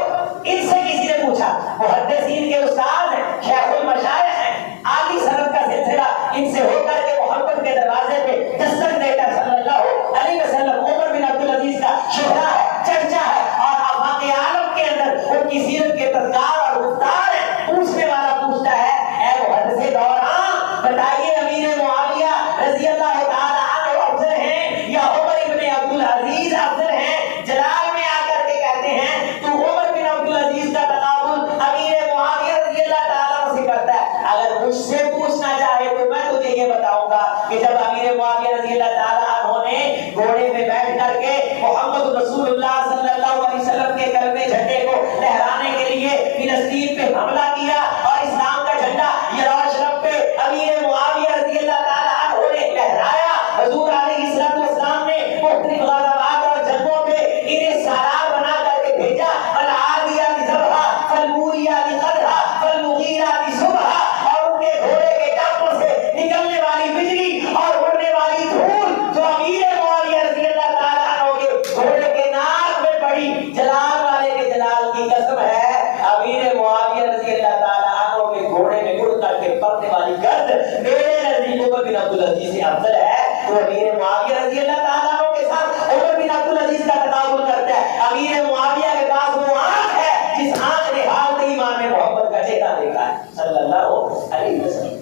ان سے کسی نے پوچھا, محدثین کے استاد ہیں, شیخ المشائخ ہیں, عالی سند کا سلسلہ, ان سے ہو کر کے محبت کے دروازے پہ دستک دے کر صلی اللہ علیہ وسلم عمر بن عبدالعزیز کا شہرا ہے, چرچا ہے اور آفاق عالم کے اندر ان کی سیرت کے تذکار اور گفتار ہیں. پوچھنے والا پوچھتا ہے, اے محدث دوران بتائیے امیر معاویہ رضی اللہ تعالی عنہ افضل ہیں یا عمر ابن عبدالعزیز افضل ہیں؟ جلال میں آ کر کے کہتے ہیں تو عمر بن عبدالعزیز کا تقابل امیر معاویہ رضی اللہ تعالی عنہ سے کرتا ہے. اگر مجھ سے پوچھنا چاہے تو میں تجھے یہ بتاؤں گا کہ جب امیر معاویہ رضی اللہ تعالی عنہ نے گھوڑے پہ بیٹھ کر کے محمد رسول اللہ صلی اللہ علیہ وسلم کے کلمے جھنڈے کو لہرانے کے لیے فلسطین پہ حملہ کیا اور اسلام کا جھنڈا یروشلم پہ امیر معاویہ رضی اللہ تعالی عنہ نے لہرایا, حضور علیہ السلام نے مختلف غزوات اور جنگوں پہ انہیں سالار بنا کر کے بھیجا. العادیات ضبحا فالموریات قدحا فالمغیرات صبحا, اور ان کے گھوڑے کے ٹانگوں سے نکلنے والی بجلی اور اڑنے والی دھول جو امیر معاویہ رضی اللہ تعالی عنہ کے گھوڑے کے ناک میں پڑی, جلال والے کے جلال کی قسم ہے امیر معاویہ رضی اللہ تعالی عنہ کے گھوڑے میں اڑ کر کے پڑنے والی گرد میرے نزدیک عمر بن عبدالعزیز سے افضل ہے. تو امیر معاویہ رضی اللہ تعالی عنہ کے ساتھ عمر بن عبدالعزیز کا تقابل کرتا ہے. امیر معاویہ کے پاس وہ آنکھ ہے جس آنکھ نے حالت ایمان میں محبت کا چہرہ دیکھا ہے صلی اللہ علیہ وسلم.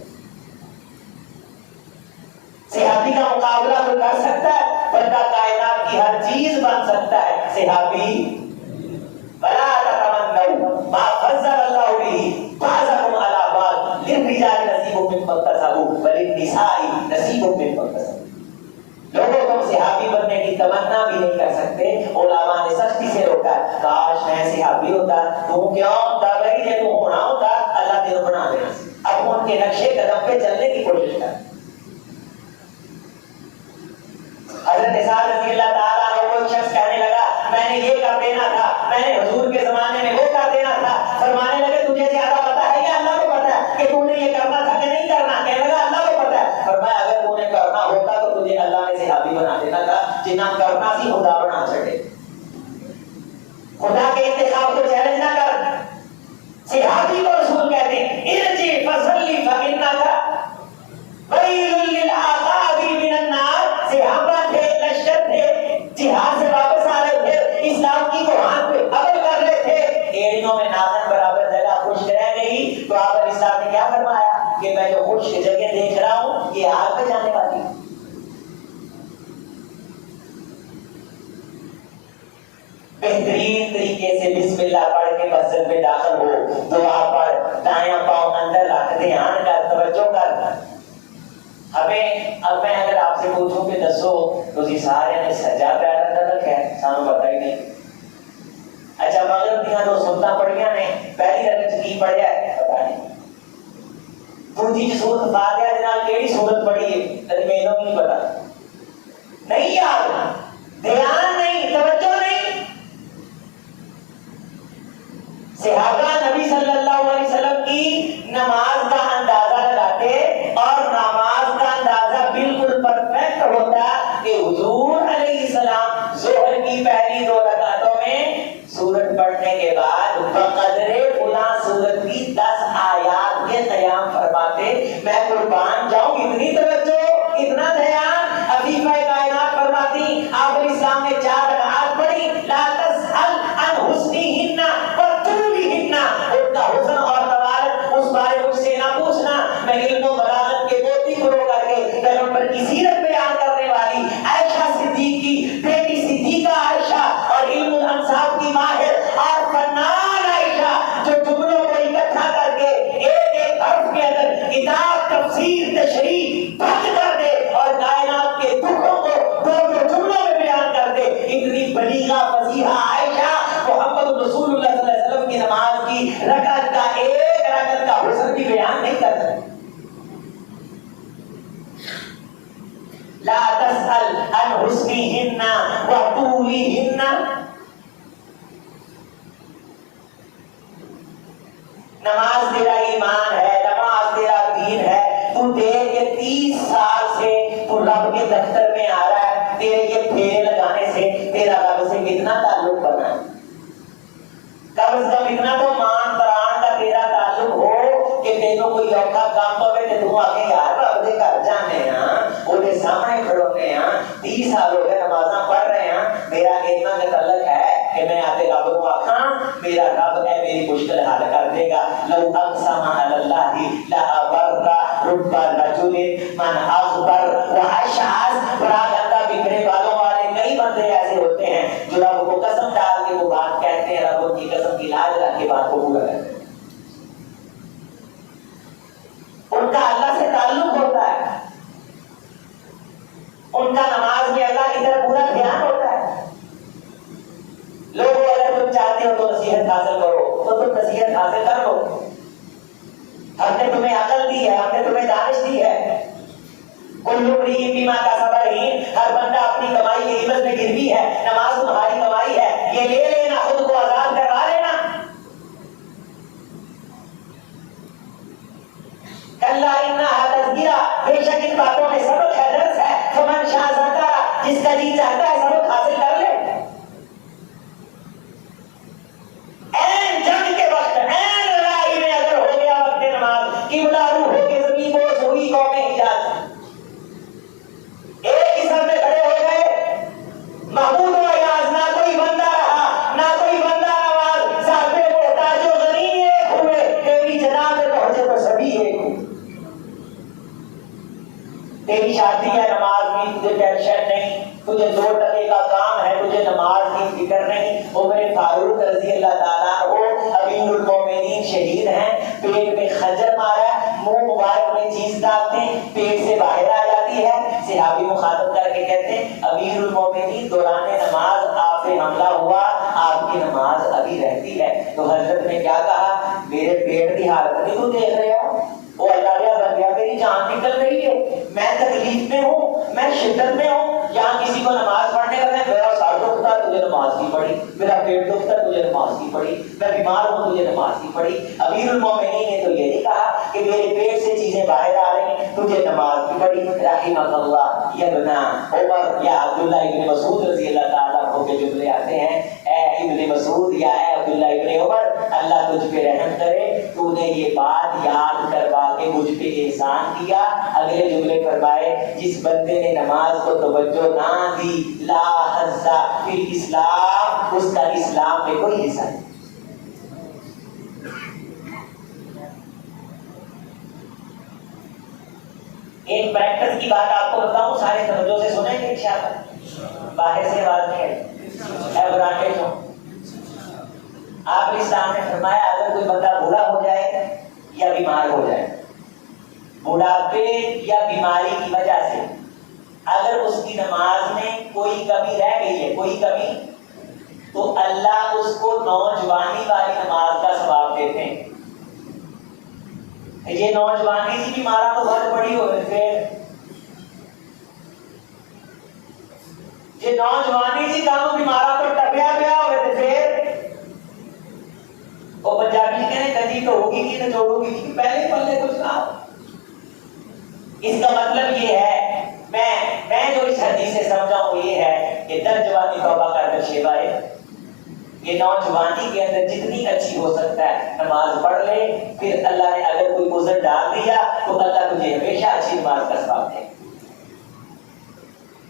صحابی کا مقابلہ تو کر سکتا ہے, بندہ کائنات کی ہر چیز بن سکتا ہے. صحابی بلا تتمنوا ما فضل اللہ به بعضکم علی بعض للرجال نصیب مما اکتسبوا وللنساء نصیب مما اکتسبوا. لوگوں تم صحابی بننے کی تمنا بھی نہیں کر سکتے, علماء نے سختی سے روکا, کاش میں صحابی ہوتا. تم کیوں دبئی ہے, تم ہونا ہوتا اللہ تیرے بنا دے. اب ان کے نقشے قدم پہ چلنے کی کوشش کر. حضرت سعد رضی اللہ تعالیٰ عنہ کو شخص کہنے لگا میں نے یہ کر دینا تھا, میں نے حضور کے زمانے میں وہ کر دینا تھا. فرمانے لگے تجھے زیادہ پتا ہے یا اللہ کو پتا ہے کہ تم نے یہ کرنا تھا کہ نہیں کرنا؟ کہنے لگا اللہ کو پتا ہے. فرمایا اگر تم نے کرنا ہوتا تو تجھے اللہ نے صحابی بنا دینا تھا, جنہ کرنا سی خدا بنا چھڑے. خدا کے انتخاب کو چیلنج نہ کر. صحابی کو رسول کہتے ہیں ارجع فصلی فإنک ویل للعقاب من النار. صحابہ تھے, لشکر تھے, جہاد سے واپس آ رہے تھے, اسلام کی قرآن پہ عمل کر رہے تھے, ایڑیوں میں ناخن برابر جگہ خشک رہ گئی. تو آپ علیہ السلام نے کیا فرمایا کہ میں جو خشک جگہ دیکھ رہا ہوں یہ آگ پہ جانے والی ہے. بہترین طریقے سے بسم اللہ پڑھ کے مسجد میں داخل ہو, دعا پڑھ, دایاں پاؤں اندر رکھ, دھیان کر, توجہ کر. ہمیں اب میں اگر آپ سے پوچھوں کہ دسو تسی سارے نے سجا پیر اندر رکھا ہے, سانو پتہ ہی نہیں. اچھا مغرب دیاں دو سنتاں پڑھیاں نے, پہلی رکعت کی پڑھیا ہے پتہ نہیں. دوسری سورت فاتحہ دے نال کیڑی سورت پڑھی ہے تے مینوں نہیں پتہ, نہیں یاد, دھیان نہیں, توجہ نہیں. صحابہ نبی صلی اللہ علیہ وسلم کی نماز کا اندازہ لگاتے اور نماز کا اندازہ بالکل پرفیکٹ ہوتا کہ حضور علیہ السلام ظہر کی پہلی 2 رکعتوں میں سورت پڑھنے کے بعد بقدر فلاں سورت کی 10 آیات کے قیام فرماتے. میں قربان جاؤں اتنی توجہ, اتنا دھیان. عفیفہ کائنات فرماتی آپ علیہ السلام نے 4 رکعات پڑھی, لا تسأل عن کی رکعت کا ایک رکعت کا حسن بھی بیان نہیں کر سکتے. لا تسأل عن حسنهن وطولهن. نماز تیرا ایمان ہے, نماز تیرا دین ہے. تو دیکھ یہ 30 سال سے تو رب کے دفتر میں آ رہا ہے, تیرے یہ پھیرے لگانے سے تیرا رب سے کتنا تعلق بنا ہے. کم از کم اتنا تو مان تران کا تیرا تعلق ہو کہ تینوں کوئی اوکھا کام پوے تے تو آگے یار رب دے گھر جانے ہاں, وہ دے سامنے کھڑونے ہاں, 30 سال ہو گئے نمازاں پڑھ رہے ہیں, میرا اتنا کا تعلق ہے کہ میں آتے رب کو آکھاں میرا رب ہے میری مشکل حل کر دے گا. لو اقسم علی اللہ لابر رب رجل من اغبر واشعث. برات اللہ بکھرے بالوں والے کئی بندے ایسے ہوتے ہیں جو رب کو قسم ڈال کے وہ بات کہتے ہیں, رب ان کی قسم کی لاج رکھ کے بات کو پورا کرتے ہیں. ان کا اللہ سے تعلق ہوتا ہے, ان کا نماز میں اللہ کی طرف پورا دھیان ہوتا ہے. لوگوں اگر تم چاہتے ہو تو نصیحت حاصل کرو تو تم نصیحت حاصل کر لو. ہم نے تمہیں عقل دی ہے, ہم نے تمہیں دانش دی ہے. کل امرئ بما کسب رہین. ہر بندہ اپنی کمائی کی عوض میں گروی ہے. نماز تمہاری کمائی ہے, یہ لے لینا, خود کو آزاد کروا لینا. کلا انہا تذکرہ, بے شک ان باتوں میں سبق ہے, درس ہے. فمن شاء ذکر, جس کا جی چاہتا ہے سبق حاصل کر لے. این جنگ کے وقت, این لڑائی میں اگر ہو گیا وقت نماز, قبلہ روح ہو کے زمین بوس ہوئی قوم حجاز, ایک ہی سر میں کھڑے ہو گئے, محمود و ایاز, نہ کوئی بندہ رہا نہ کوئی بندہ نواز. صاحب محتاج و غنی ایک ہوئے, تیری جناب میں پہنچے تو سبھی ایک ہوئے. تیری شادی ہے, نماز بھی تجھے ٹینشن نہیں, تجھے 2 ٹکے کا کام ہے, تجھے نماز کی فکر نہیں. عمر فاروق رضی اللہ تعالیٰ عنہ امیر المومنین شہید ہیں, پیٹ میں خنجر مارا ہے, منہ مبارک میں چیز ڈالتے ہیں, پیٹ سے باہر آ جاتی ہے. صحابی مخاطب کر کے کہتے ہیں امیر المومنین دوران نماز آپ سے حملہ ہوا, آپ کی نماز ابھی رہتی ہے. تو حضرت نے کیا کہا, میرے پیٹ کی حالت نہیں تو دیکھ رہے ہو, وہ اللہ کا بن گیا, میری جان نکل رہی ہے, میں تکلیف میں ہوں, میں شدت میں ہوں. یہاں کسی کو نماز پڑھنے کا ہے, میرا سر دکھتا ہے تجھے نماز کی پڑھی, میرا پیٹ دکھتا ہے تجھے نماز کی پڑھی, میں بیمار ہوں تجھے نماز کی پڑھی. امیر المومنین نے تو یہ نہیں کہا کہ میرے پیٹ سے چیزیں باہر آ رہی ہیں تجھے نماز کی پڑھی. رحمک اللہ یا ابن عمر یا عبداللہ ابن مسعود رضی اللہ تعالیٰ عنہ کے جملے آتے ہیں, اے ابن مسعود یا اے عبداللہ ابن عمر, اللہ تجھ پہ رحم کرے, تو نے یہ بات یاد کروا کے مجھ پہ احسان کیا. اگلے جملے فرمائے, جس بندے نے نماز کو توجہ نہ دی, لا حظ فی الاسلام, اس کا اسلام میں کوئی حصہ نہیں. ایک پریکٹس کی بات آپ کو بتاؤں, سارے توجہ سے سنیں گے انشاءاللہ, باہر سے آواز نہیں آئی, اے برانے کو آپ اسلام نے فرمایا اگر کوئی بندہ بوڑھا ہو جائے یا بیمار ہو جائے, بڑھاپے یا بیماری کی وجہ سے اگر اس کی نماز میں کوئی کمی رہ گئی ہے, کوئی کمی, تو اللہ اس کو نوجوانی والی نماز کا ثواب دیتے ہیں. یہ نوجوانی سی بیمارا تو بہت بڑی ہو رہی ہے, یہ نوجوانی سی کام بیمارا تو ٹپیا پیا ہو رہے تھے. وہ پنجابی کہنے کجی تو ہوگی کہ نہ جوڑوں گی, پہلے پہلے کچھ کہا. اس کا مطلب یہ ہے, میں جو اس حدیث سے سمجھا ہوں یہ ہے کہ در جوانی توبہ کر کر شیبہ ہے. یہ نوجوانی کے اندر جتنی اچھی ہو سکتا ہے نماز پڑھ لے, پھر اللہ نے اگر کوئی عذر ڈال دیا تو اللہ تجھے ہمیشہ اچھی نماز کا ثواب دے.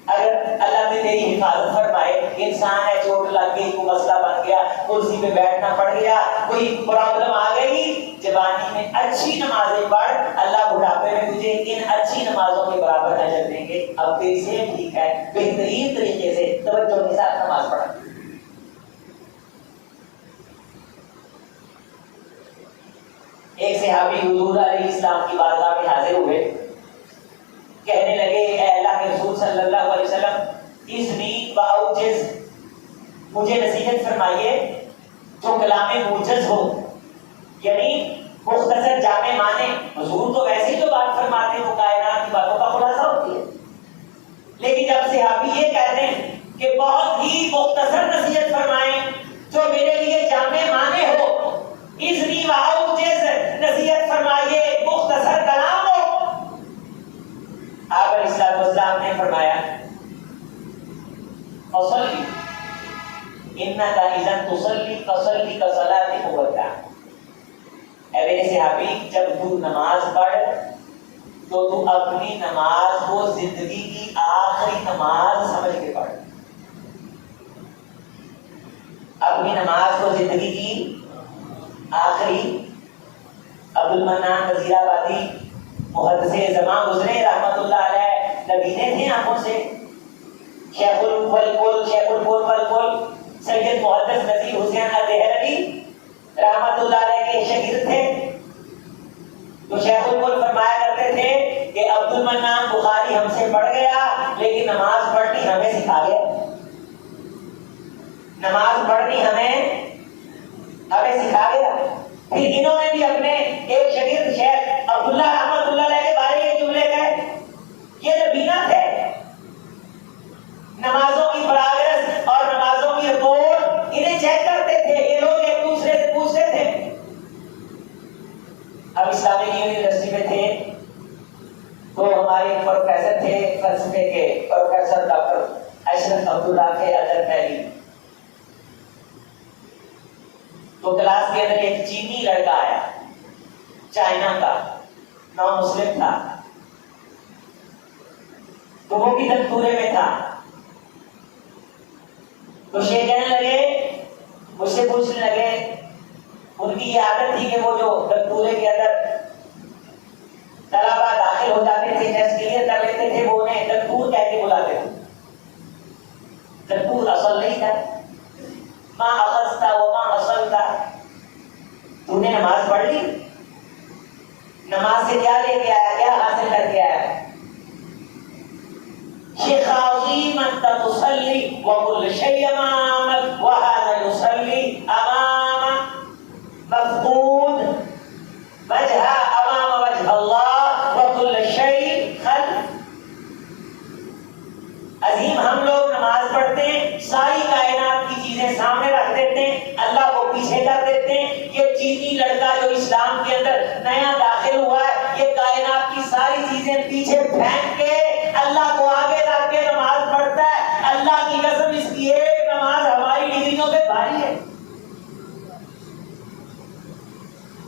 اگر اللہ نے تیری حفاظت فرمائے, انسان ہے چوٹ لگ گئی, کوئی مسئلہ بن گیا, کرسی پہ بیٹھنا پڑ گیا, کوئی پرابلم آ گئی, جوانی میں اچھی نمازیں پڑھ, اللہ بڑھاپے میں تجھے ان اچھی نمازوں کے برابر اجر دیں گے. اب تیری صحت ٹھیک ہے, بہترین طریقے سے توجہ کے ساتھ نماز پڑھ. ایک صحابی حضور علیہ السلام کی بارگاہ میں حاضر ہوئے, کہنے لگے اے اللہ کے رسول صلی اللہ علیہ وسلم, اذنی واوجز, مجھے نصیحت فرمائیے جو کلام موجز ہو, یعنی مختصر جامع معنی. حضور تو ویسے جو بات فرماتے ہیں وہ کائنات کی باتوں کا خلاصہ ہوتی ہے، لیکن جب صحابی یہ کہتے ہیں کہ بہت ہی مختصر نصیحت فرمائیں جو میرے لیے جامع معنی ہو، اذنی وہاؤ جیسے نصیحت فرمائیے مختصر کلام ہو. آپ علیہ السلام نے فرمایا فصلی انک اذا تصلی فصلی کصلاۃ مودع. اے میرے صحابی، جب تو نماز پڑھ تو تو اپنی نماز کو زندگی کی آخری نماز سمجھ کے پڑھ. اپنی نماز کو زندگی کی آخری. عبدالمنان وزیر آبادی محدث زمان گزرے رحمت اللہ علیہ، نبینے تھے آنکھوں سے. شیخ القول والقول سید محدث نذیر حسین الدہلوی رحمت اللہ علیہ کے شاگرد تھے. تو شیخ القول فرمایا کرتے تھے کہ عبدالمنان بخاری ہم سے پڑھ گیا لیکن نماز پڑھنی ہمیں سکھا گیا. نماز پڑھنی ہمیں سکھا گیا. پھر انہوں نے بھی اپنے ایک شاگرد شیخ عبداللہ رحمت اللہ علیہ کے بارے میں جملے کہے. یہ نبینا تھے، نمازوں کی پراگرس اور نمازوں کی رپورٹ انہیں چیک کرتے تھے. یہ لوگ ایک دوسرے سے پوچھتے تھے. اب اسلامک یونیورسٹی میں تھے تو ہمارے پروفیسر تھے فلسفے کے، پروفیسر ڈاکٹر اشرف عبداللہ کے اظہر پہلی. تو کلاس کے اندر ایک چینی لڑکا آیا، چائنا کا، نان مسلم تھا. تو وہ بھی دستورے میں تھا. تو شیخ کہنے لگے، مجھ سے پوچھنے لگے، ان کی یہ عادت تھی کہ وہ جو دستورے کے اندر طلبا داخل ہو جاتے تھے، ٹیسٹ کلیئر کر لیتے تھے، وہ انہیں دستور کہہ کے بلاتے تھے. دستور اصل نہیں تھا. ماں اخذتا وما اصلتا. تو نے نماز پڑھ لی، نماز سے کیا لے کے آیا، کیا حاصل کر کے آیا؟ شیخ عظیم انت تصلی وکل شیء امامک وهذا یصلی امام مفقود وجہ امام وجہ اللہ وکل شیء خلف. عظیم، ہم لوگ نماز پڑھتے ہیں، ساری کائنات کی چیزیں سامنے رکھ دیتے ہیں، اللہ کو پیچھے کر دیتے ہیں. یہ چینی لڑکا جو اسلام کے اندر نیا داخل ہوا ہے، یہ کائنات کی ساری چیزیں پیچھے پھینک کے اللہ کو آگے رکھ کے نماز پڑھتا ہے. اللہ کی قسم، اس کی ایک نماز ہماری ڈگریوں پہ بھاری ہے.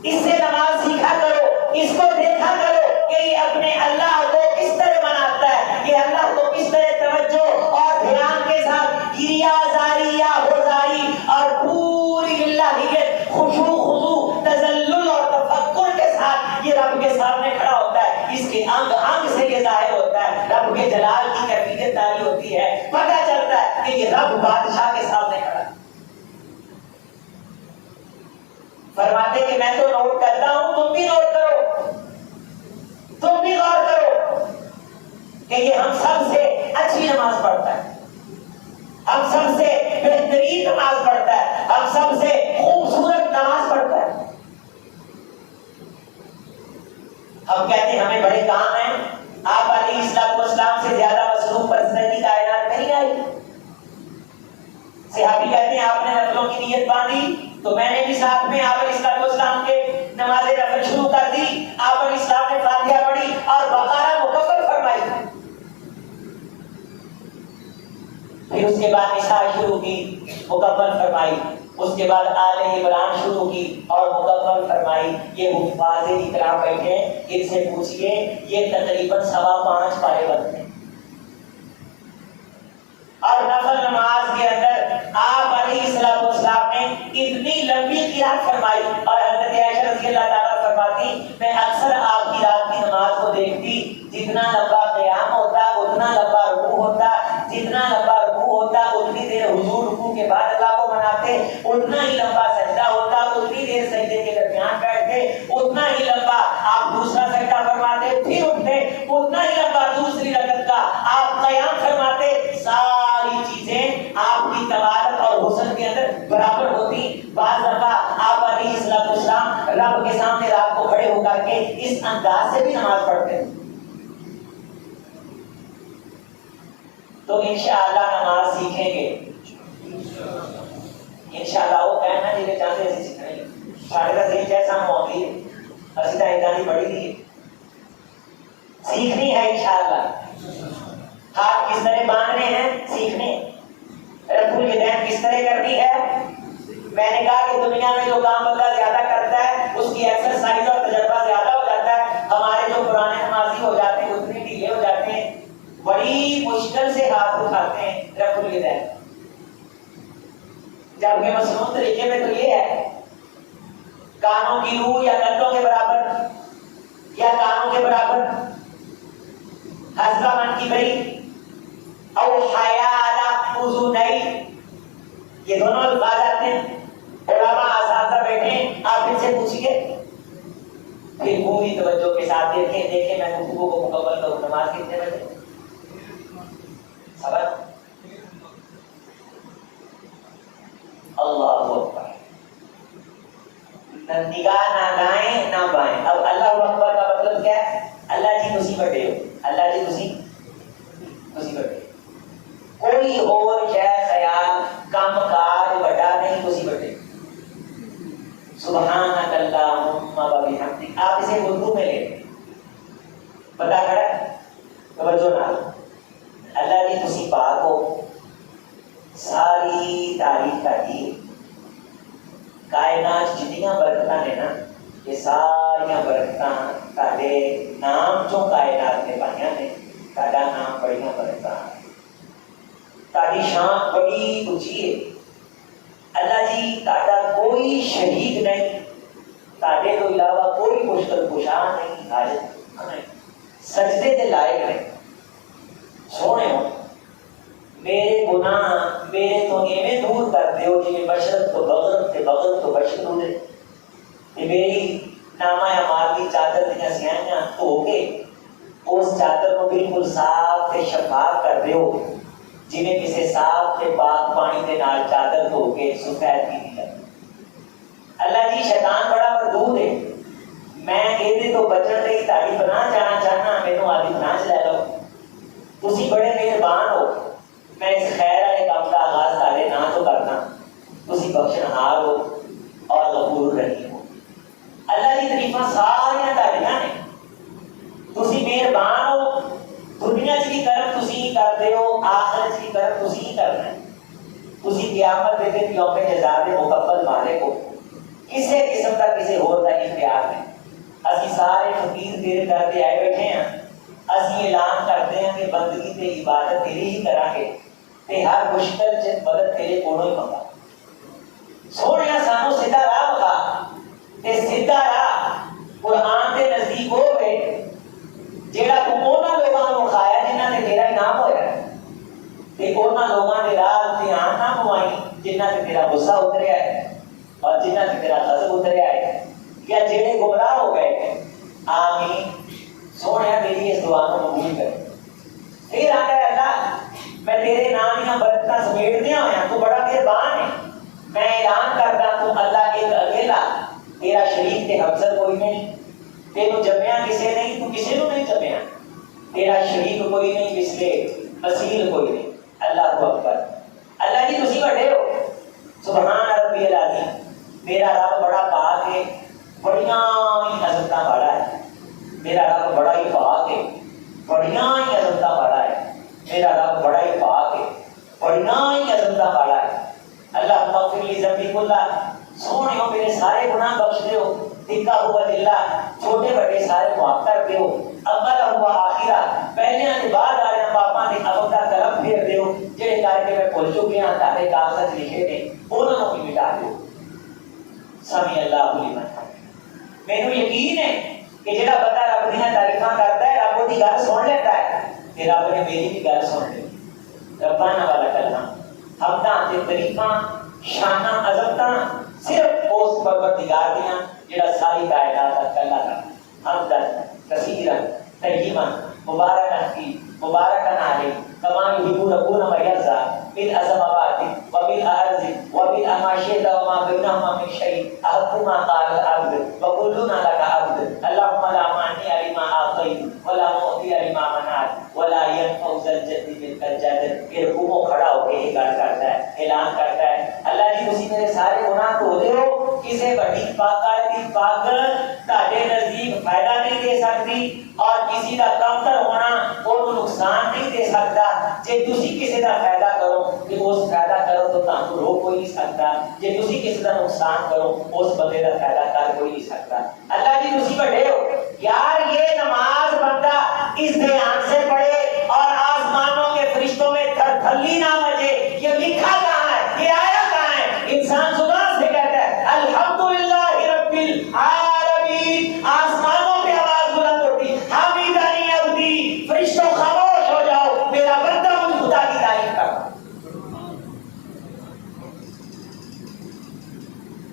اس سے نماز سیکھا کرو، اس کو دیکھا کرو کہ یہ اپنے اللہ کو کس طرح مناتا ہے، یہ اللہ کو کس طرح توجہ اور دھیان کے ساتھ گریا زاری یا ہوزاری اور پوری الہیت، خشوع خضوع، تذلل اور تفکر کے ساتھ یہ رب کے سامنے کھڑا ہوتا ہے. اس کے انگ انگ سے یہ ظاہر ہوتا ہے، رب کے جلال کی کیفیت تاری ہوتی ہے. پتہ چلتا ہے کہ یہ رب بادشاہ کے سامنے کھڑا ہے. فرماتے کہ میں تو نوٹ کرتا ہوں، تم بھی نوٹ کرو، تم بھی غور کرو کہ یہ ہم سب سے اچھی نماز پڑھتا ہے، ہم سب سے بہترین نماز پڑھتا ہے، ہم سب سے خوبصورت نماز پڑھتا ہے. ہم کہتے ہیں ہمیں بڑے کام ہیں. آپ علیہ السلام سے زیادہ مصروف پرسنالٹی کائنات نہیں آئی. صحابی کہتے ہیں آپ نے نفلوں کی نیت باندھی تو میں نے بھی ساتھ میں آپ علیہ السلام کے نماز نفل شروع کر دی. آپ علیہ السلام نے فاتحہ پڑھی اور بقرہ مکمل فرمائی. پھر اس کے بعد نساء شروع کی، مکمل فرمائی. اس کے بعد آل عمران شروع کی اور مکمل فرمائی. یہ حفاظ اکرام بیٹھے ہیں، ان سے پوچھئے، یہ تقریباً 5.25 پارے بنتے ہیں. اور نفل نماز کے اندر آپ علیہ السلام نے اتنی لمبی قرات فرمائی. اور حضرت عائشہ رضی اللہ تعالیٰ فرماتی، میں اکثر آپ کی رات کی نماز کو دیکھتی، جتنا لمبا قیام ہوتا اتنا لمبا رکوع ہوتا، جتنا لمبا رکوع ہوتا اتنی دیر حضور رکوع کے بعد اللہ کو مناتے، اتنا ہی لمبا سجدہ ہوتا، اتنی دیر سجدے کے درمیان بیٹھتے، اتنا ہی لمبا آپ دوسرا سجدہ فرماتے، پھر اٹھتے، اتنا ہی لمبا دوسری رکعت کا آپ قیام فرماتے. ساری چیزیں آپ کی تبارک اور حسن کے اندر برابر ہوتی. بعض دفعہ آپ علیہ السلام رب کے اس انداز سے بھی نماز پڑھتے ہیں تو انشاءاللہ نماز سیکھیں گے انشاءاللہ وہ کہنا جی چاہتے ہیں سیکھنے ساڑھے کا ذہن جیسا موقعی ہے اسی طرح اتانی بڑی دی سیکھنی ہے انشاءاللہ ہاتھ کس طرح باندھنے ہیں سیکھنے رفع الیدین کس طرح کرنی ہے میں نے کہا کہ دنیا میں جو کام بندہ زیادہ کرتا ہے اس کی ایکسرسائز اور تجربہ زیادہ ہو جاتا ہے ہمارے جو پرانے نمازی ہو جاتے ہیں اتنے ڈھیلے ہو جاتے ہیں بڑی مشکل سے ہاتھ اٹھاتے ہیں رفع الیدین جبکہ مصنون طریقے میں تو یہ ہے کانوں کی روح یا کندھوں کے برابر یا کانوں کے برابر حسب من کی بری او حیا علی اذنی یہ دونوں الفاظ آتے ہیں علماء اساتذہ بیٹھے آپ ان سے پوچھیے پھر پوری توجہ کے ساتھ دیکھیں میں گفتگو کو مکمل کروں نماز کتنے بجے سبق اللہ اکبر نگاہ نہ دائیں نہ بائیں اب اللہ اکبر کا مطلب کیا ہے اللہ جی مصیبت ہے اللہ جی مصیبت ہے کوئی اور شے خیال کم کاج بڑا نہیں مصیبت ہے سبحانک اللہم و بحمدک آپ اسے اردو میں لیں پتہ کریں توجہ نہ اللہ جی تسی پاک ہو ساری تعریف کا ہی کائنات جتنیاں برکتاں نے نا یہ ساریاں برکتاں تاڈے نام چوں کائنات نے پائیاں نے تاڈا نام بڑیاں برکتاں تاڈی شان بڑی اونچی ہے اللہ جی تاڈا کوئی شریک نہیں تاڈے تو علاوہ کوئی مشکل کشا نہیں حاجت نہیں سجدے دے لائق نہیں سونے ہو میرے گناہ میرے تو ایویں دور کر دیو جی مشرق تو مغرب تے مغرب تو مشرق ہو دے تے میری نامہ اعمال کی چادر دیاں سیاہیاں دھو کے اس چادر کو بالکل صاف تے شفاف کر دیو جنہیں کسی صاف تے پاک پانی دے نال چادر دھو کے سفید کی دی اللہ جی شیطان بڑا مردود ہے میں یہ تو بچن لئی تاڑی بنا جانا چاہنا مینوں آدھی بنا چ لے لو تسی بڑے مہربان ہو میں اس خیر والے کام کا آغاز تاڑے نہ تو کرنا تسی بخشنہار ہو اور غفور رحیم ہو اللہ کی تعریفاں ساریاں تاڑیاں نے تسی مہربان ہو دنیا چ بھی کرم تسی ہی کردے ہو آخرت چ بھی کرم تسی ہی کرنا ہے تسی قیامت دے دن یوم جزا دے مکمل مالک ہو کسی قسم کا کسی اور کا اختیار نہیں اسی سارے فقیر تیرے در تے آئے بیٹھے ہیں اسی اعلان کرتے ہیں کہ بندگی تے عبادت تیری ہی کریں گے تے ہر مشکل چ مدد تیرے کولوں ہی منگا سونیا سانو سیدھا راہ بتا تے سیدھا راہ قرآن دے نزدیک ہوے جیڑا تو انہاں لوگاں نوں کھایا جنہاں نے تیرا انعام ہویا تے انہاں لوگاں دے راہ دھیان نہ پوائی جنہاں تے تیرا غصہ اتریا ہے اور جنہاں تے تیرا غضب اتریا ہے یا جڑے گمراہ ہو گئے آمین سونیا میری اس دعا کو قبول کر پھر آتا ہے اللہ میں تیرے نام دیاں برکتاں سمیٹ دیا ہویا تو بڑا مہربان ہے میں اعلان کرتا تو اللہ ایک اکیلا تیرا شریک تے ہمسر کوئی نہیں تینوں جمیا کسے نہیں تو کسے نو نہیں جمیا تیرا شریک کوئی نہیں مثلے مثیل کوئی نہیں اللہ اکبر اللہ جی تسی بڑے ہو سبحان ربی العظیم میرا رب بڑا پاک ہے بڑیاں ہی عظمتاں والا ہے میرا رب بڑا ہی پاک ہے بڑیاں ہی عظمتاں والا ہے میرا رب بڑا ہی پاک ہے بڑیاں ہی عظمتاں والا ہے اللہ مغفر لی ذنبی کلہ سونیو میرے سارے گناہ بخش دیو دکھا ہوا دلہ چھوٹے بڑے سارے معاف کر دیو اول ہوا آخرہ پہلے آنے بعد آ رہے ہیں پاپا نے اب کا طرف پھیر دیو جڑے کر کے میں بھول چکے ہیں تاکہ کاغذ لکھے نے انہوں نے مٹا دیو سمی اللہ لمن مینوں یقین ہے کہ جڑا بندہ رب دی تعریفاں کرتا ہے رب دی گل سن لیتا ہے تے رب نے میری بھی گل سن لی ربانہ والا کلمہ حمداں تے تعریفاں شاناں عظمتاں صرف اس پروردگار دیاں جڑا ساری کائنات دا کلا ہے حمداں کثیرا طیبا مبارکاً فی مبارکاً علیہ کما یحب ربنا و یرضى بالاسماوات وبالارض وبالماشیۃ وما بینہما من شيء أحب ما قال العبد وكلنا لك عبد اللهم لا مانع لما أعطيت ولا معطي لما منعت ولا ينفع ذا الجد منك الجد. یہ رکوع کھڑا ہو کے اعلان کرتا ہے، اعلان کرتا ہے اللہ جی تسی میرے سارے گناہ دھو دے ہو، کسے بڑی باقاعدگی پاک تہاڈے نزدیک فائدہ نہیں دے سکتی اور کسی کا کمتر ہونا وہ نقصان نہیں دے سکتا. جے تسی کسی کا فائدہ کرو کہ اس فائدہ کرو تو تانوں روک کوئی نہیں سکتا، جے تسی کسی کا نقصان کرو اس بندے کا فائدہ کر کوئی نہیں سکتا. اللہ جی تسی بڑے ہو یار، یہ نماز بندہ اس دھیان سے پڑھے اور آسمانوں کے فرشتوں میں تھر تھلی نہ بجے. یہ لکھا کہاں ہے؟ یہ آیا کہاں ہے؟ انسان زبان سے کہتا ہے الحمدللہ رب العالمین، آسمانوں پہ آواز بلند ہوتی حمیدنی عبدی، فرشتوں خاموش ہو جاؤ میرا بندہ مجھ خدا کی تعریف کرتا.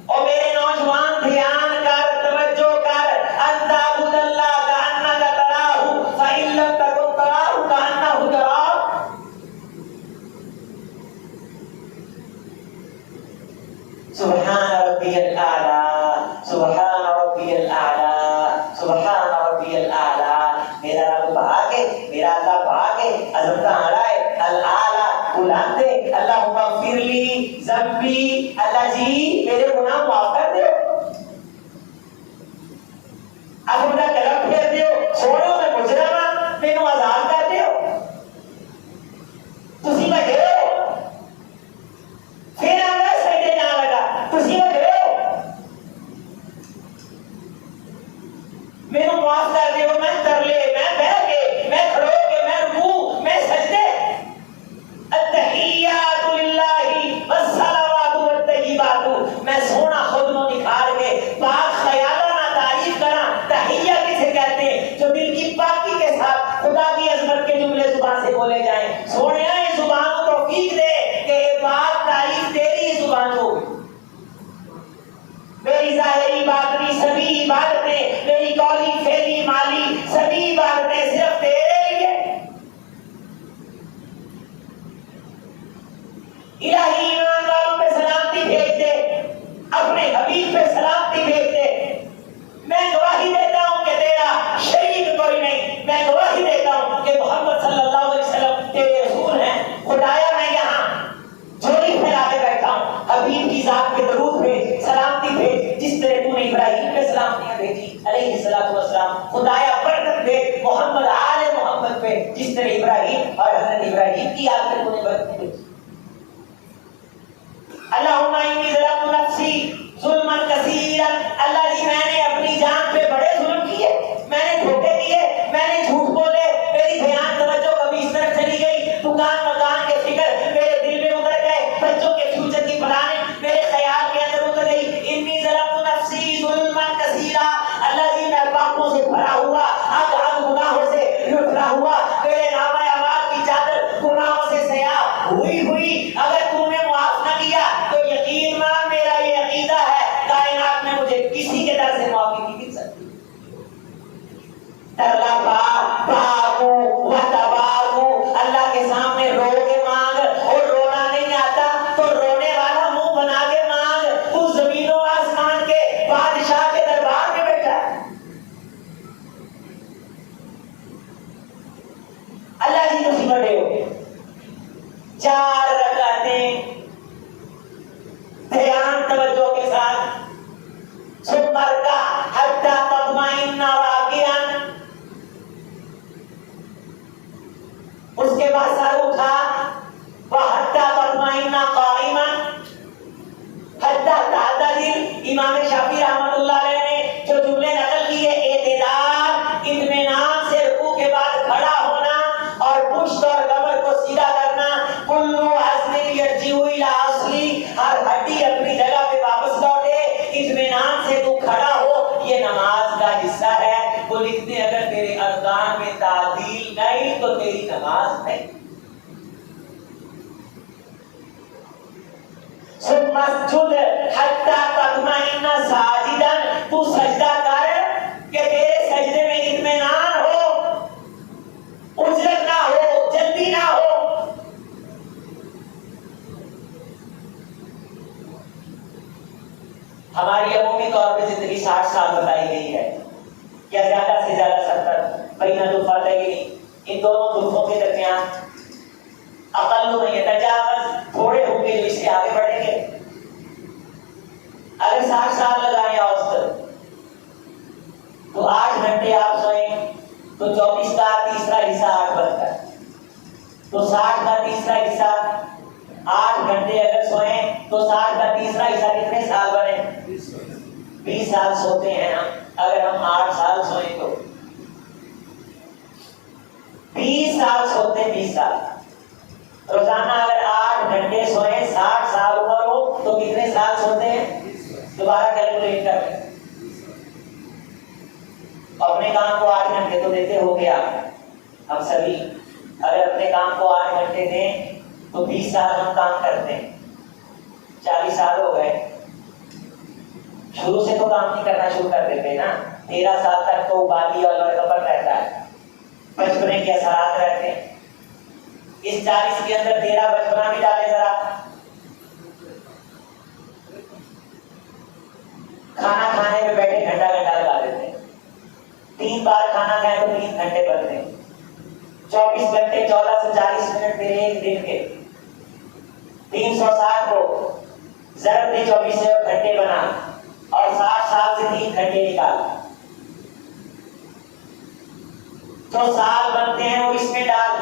اور میرے نوجوان دھیان کر، توجہ کر، ان تعبد اللہ کأنک تراہ فإن لم تکن تراہ کأنہ تراک. سبحان ربی الاعلی، سبحان ربی الاعلی، سبحان ربی الاعلی. میرا رب بھاگ ہے، میرا اللہ بھاگ ہے، عظمت آلہ ہے، الاعلی بلند ہے. اللہم اغفر لی ذنبی، اللہ جی میرے گناہ معاف کر دو، اب میرا قلم پھیر دیو، چھوڑو میں مجرم ہاں، مینوں آزاد کر دیو. تسی بڑے ہو، پھر آگے سجدے جان لگا، تسی بڑے ہو، مینوں معاف کر دیو. میں ترلے، میں بہ کے، میں کھڑو کے، میں رکوع، میں سجدے. التحیات للہ والصلوات والطیبات، میں سونا خود نو نکھار کے پاک خیالہ نہ تعریف کرا. تحیہ کسے کہتے ہیں؟ جو دل کی پاکی کے ساتھ خدا کی عظمت کے جملے زبان سے بولے جائیں. سونے یہ زبان کو توفیق دے کہ یہ پاک تعریف تیری زبان ہو. میری ظاہری باطنی سبھی عبادتیں، میری قولی فعلی مالی سبھی عبادتیں صرف تیرے لیے. الہی ایمان والوں پہ سلامتی بھیج دے، اپنے حبیب پہ سلامتی بھیج دے. میں گواہی دیتا ہوں کہ تیرا شریک کوئی نہیں، میں گواہی دیتا ہوں کہ محمد صلی اللہ علیہ وسلم تیرے رسول ہیں. خدایا میں یہاں جھولی پھیلا کے بیٹھا ہوں، حبیب کی ذات پہ درود بھیج، سلامتی بھیج، جس طرح تو نے ابراہیم پہ سلامتیاں بھیجی علیہ الصلوۃ والسلام. خدایا برکت بھیج محمد آل محمد پہ، جس طرح ابراہیم اور حضرت ابراہیم کی آل پہ تو نے برکت بھیجی. اللہم انی ظلمت نفسی ظلما کثیرا، اللہ جی میں نے اپنی جان پہ بڑے ظلم کیے، میں نے دھوکے کیے، میں نے جھوٹ بولے، میری دھیان توجہ کبھی اس طرف چلی گئی، دکان مکان کے فکر میرے دل میں اتر گئے، بچوں کے فیوچر کی پلاننگ میرے خیال کے اندر اتر گئی. انی ظلمت نفسی ظلما کثیرا، اللہ جی میں پاپوں سے بھرا ہوا، اب گناہوں سے لٹرا ہوا، میرے نامہ اعمال کی چادر گناہوں سے سیاہ ہوئی. اگر تو نے معاف نہ کیا تو یقین مان میرا یہ عقیدہ ہے کائنات میں مجھے کسی کے در سے معافی نہیں مل سکتی. اللہ کے سامنے رو کے مانگ، اور رونا نہیں آتا تو رونے والا منہ بنا کے مانگ. تو زمین و آسمان کے بادشاہ کے دربار میں بیٹھا ہے. اللہ جی تسی بڑے ہو. 4 رکعتیں دھیان توجہ کے ساتھ، ثم ارکع حتی تطمئن راکعا، اس کے بعد سر اٹھا وحتی تطمئن قائما حتی تعتدل. امام شافعی رحمۃ اللہ علیہ نے جو جملے نقل کیے، اعتدال اطمینان سے رکوع کے بعد کھڑا ہونا اور پشت اور کمر کو سیدھا کرنا. کلو عزم یرجع الی اصلی، ہر ہڈی اپنی جگہ پہ واپس لوٹے، اطمینان سے تو کھڑا ہو. یہ نماز کا حصہ ہے. وہ لکھتے اگر تیرے ارکان میں تعدیل نہیں تو تیری نماز نہیں. ثم اسجد حتی تطمئن ساجدا، تو سجدہ کر کہ تیرے سجدے میں اطمینان ہو، اجرت نہ ہو، جلدی نہ ہو. ہماری عمومی طور پہ زندگی 60 سال بتائی گئی ہے یا زیادہ سے زیادہ 70. بین الفاتحین ان دونوں دکھوں کے درمیان اقل میں یتجاوز تھوڑے ہوں گے جو اس سے آگے بڑھیں گے. اگر 60 سال لگائیں اوسط تو 8 گھنٹے آپ سوئیں تو 24 کا تیسرا حصہ 8 بنتا ہے. تو 60 کا تیسرا حصہ 8 گھنٹے اگر سوئیں تو 60 کا تیسرا حصہ کتنے سال بنے؟ 20 سال سوتے ہیں ہم. اگر ہم 8 سال سوئیں تو 20 سال سوتے ہیں. 20 سال روزانہ اگر 8 گھنٹے سوئیں 60 سال عمر ہو تو کتنے سال سوتے ہیں؟ دوبارہ کیلکولیٹ کر لیں. اپنے کام کو 8 گھنٹے تو دیتے ہو گیا ہم سبھی. اگر اپنے کام کو 8 گھنٹے دیں تو 20 سال ہم کام کرتے ہیں. 40 سال ہو گئے. شروع سے تو کام نہیں کرنا شروع کر دیتے نا. 13 سال تک تو بالی اور لڑکپن رہتا ہے, بچپنے کے اثرات رہتے ہیں. اس 40 کے اندر 13 بچپنا بھی ڈالے ذرا. کھانا کھانے میں بیٹھے گھنٹہ گھنٹہ لگا دیتے ہیں. 3 بار کھانا کھائیں تو 3 گھنٹے بنتے ہیں. 24 گھنٹے 14 سے 40 منٹ پھر ایک دن کے 360 کو ضرب دے 24 گھنٹے بنا اور 60 سال سے 3 گھنٹے نکال. جو سال بنتے ہیں وہ اس میں ڈال.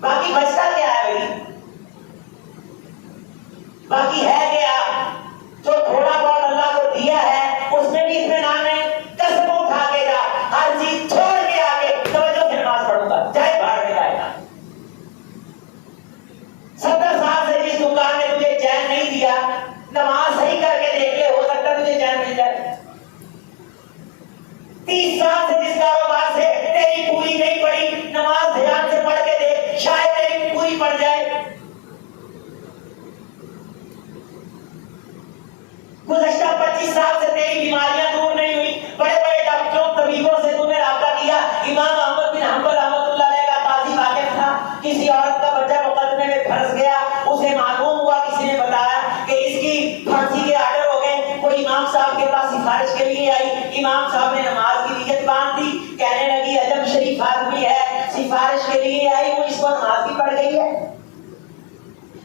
باقی بچتا کیا ہے بھائی؟ باقی ہے کیا؟ جو تھوڑا بہت اللہ کو دیا ہے اس میں بھی اطمینان ہے. قسم اٹھا کے جا, ہر چیز چھوڑ کے آگے توجہ سے نماز پڑھوں گا چاہے باہر میں جائے گا. 70 سال سے جس دکان نے تجھے چین نہیں دیا, نماز صحیح کر کے دیکھ لے, ہو سکتا تجھے چین مل جائے. 30 سال سے جس کاروبار سے تیری پوری نہیں پڑی, نماز دھیان سے پڑھ کے دیکھ, شاید تیری پوری پڑ جائے. گزشتہ 25 سال سے تیری بیماریاں دور نہیں ہوئی, بڑے بڑے ڈاکٹروں طبیبوں سے تم نے رابطہ کیا. امام احمد بن حنبل رحمۃ اللہ علیہ کا قاضی واقف تھا, کسی عورت کا بچہ مقدمے میں پھنس گیا, اسے معلوم ہوا, کسی نے بتایا کہ اس کی پھانسی کے آرڈر ہو گئے. وہ امام صاحب کے پاس سفارش کے لیے آئی. امام صاحب نے نماز کی نیت باندھ دی, کہنے لگی عجب شریف آدمی ہے, سفارش کے لیے آئی, وہ اس کو نماز بھی پڑھ گئی ہے.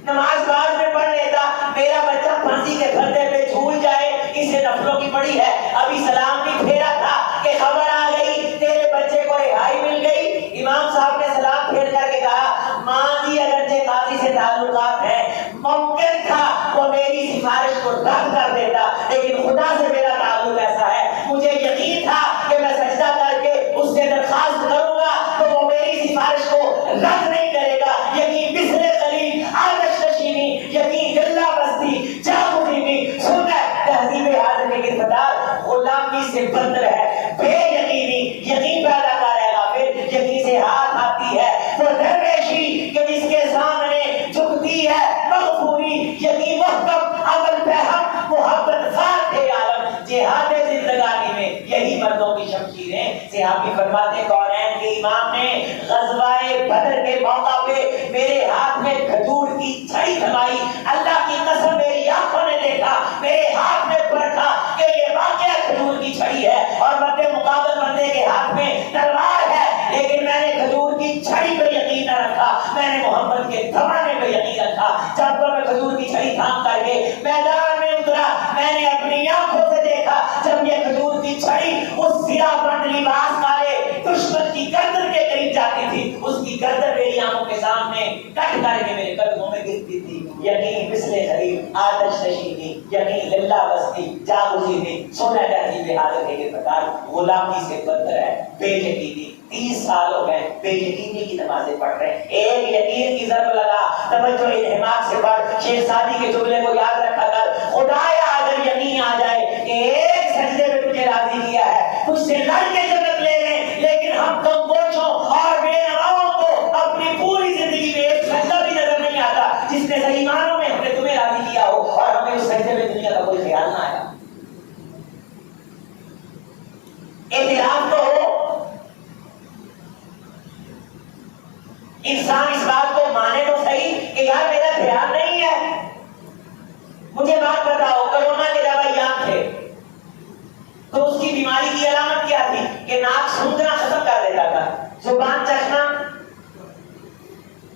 نماز بعد میں پڑھ لیتا, میرا بچہ پھانسی کے پھندے پہ جھول جائے, اسے نفلوں کی پڑی ہے. ابھی سلام بھی پھیرا تھا کہ خبر آ گئی تیرے بچے کو رہائی مل گئی. امام صاحب نے سلام پھیر کر کے کہا, ماں جی اگرچہ قاضی سے تعلقات ہیں, ممکن تھا وہ میری سفارش کو رد کر دیتا, لیکن خدا سے میرا تعلق ایسا ہے, مجھے یقین تھا کہ میں سجدہ کر کے اس سے درخواست کروں گا تو وہ میری سفارش کو رد نہیں کرے گا. یقین بسر قلیل آتش نشینی, یقین گلہ بستی جاگوری سنہ تہذیب حاضر کے گرفتار غلامی سے بدتر ہے. بے یقینی یقین پیدا کرے گا, پھر یقین سے ہاتھ آتی ہے وہ درویشی کہ جس کے سامنے جھکتی ہے مغفوری. یقین محکم عمل فہم محبت ذات عالم, جہاد زندگانی میں یہی مردوں کی شمشیریں. صحابی فرماتے کونین کے امام نے غزوہ بدر کے موقع پہ میرے ہاتھ میں کھجور کی چھڑی تھمائی. اللہ کی قسم میری آنکھوں نے دیکھا, میرے ہاتھ میں پرکھا کہ یہ واقعہ کھجور کی چھڑی ہے اور مدے مقابل بندے کے ہاتھ میں تلوار ہے, لیکن میں نے کھجور کی چھڑی پہ یقین نہ رکھا, میں نے محمد کے دھمانے پہ یقین رکھا. جب میں کھجور کی چھڑی تھام کر کے میدان میں اترا, میں نے اپنی آنکھوں سے دیکھا جب یہ کھجور کی چھڑی اس سرا بند لباس والے دشمن کی گردن کے قریب جاتی تھی, اس کی گردن میری آنکھوں کے سامنے کٹ کر کے میرے قدموں میں گرتی تھی. یقین مثل خلیل آتش نشینی, یقین للہ بستی جاگوزینی سنہ تہذیب حاضر کے گرفتار غلامی سے بدتر ہے. بے یقینی 30 سال ہو گئے بے یقینی کی نمازیں پڑھ رہے ہیں. ایک یقین کی ضرب لگا, توجہ انہماک سے پڑھ. شیر سعدی کے جملے کو یاد رکھا کر, خدایا اگر یقین آ جائے کہ ایک سجدے میں تجھے راضی کیا ہے, تجھ سے لڑ کے جنت لے لیں, لیکن ہم کم بوجھوں اور بے نواؤں کو اپنی پوری زندگی میں ایک سجدہ بھی نظر نہیں آتا جس نے صحیح معنوں میں ہم نے تمہیں راضی کیا ہو اور ہمیں اس سجدے میں دنیا کا کوئی خیال نہ آیا. اعتراف تو ہو, انسان اس بات کو مانے تو صحیح کہ یار میرا خیال نہیں ہے, مجھے بات کہ ناک سونگنا ختم کر دیتا تھا، زبان چکھنا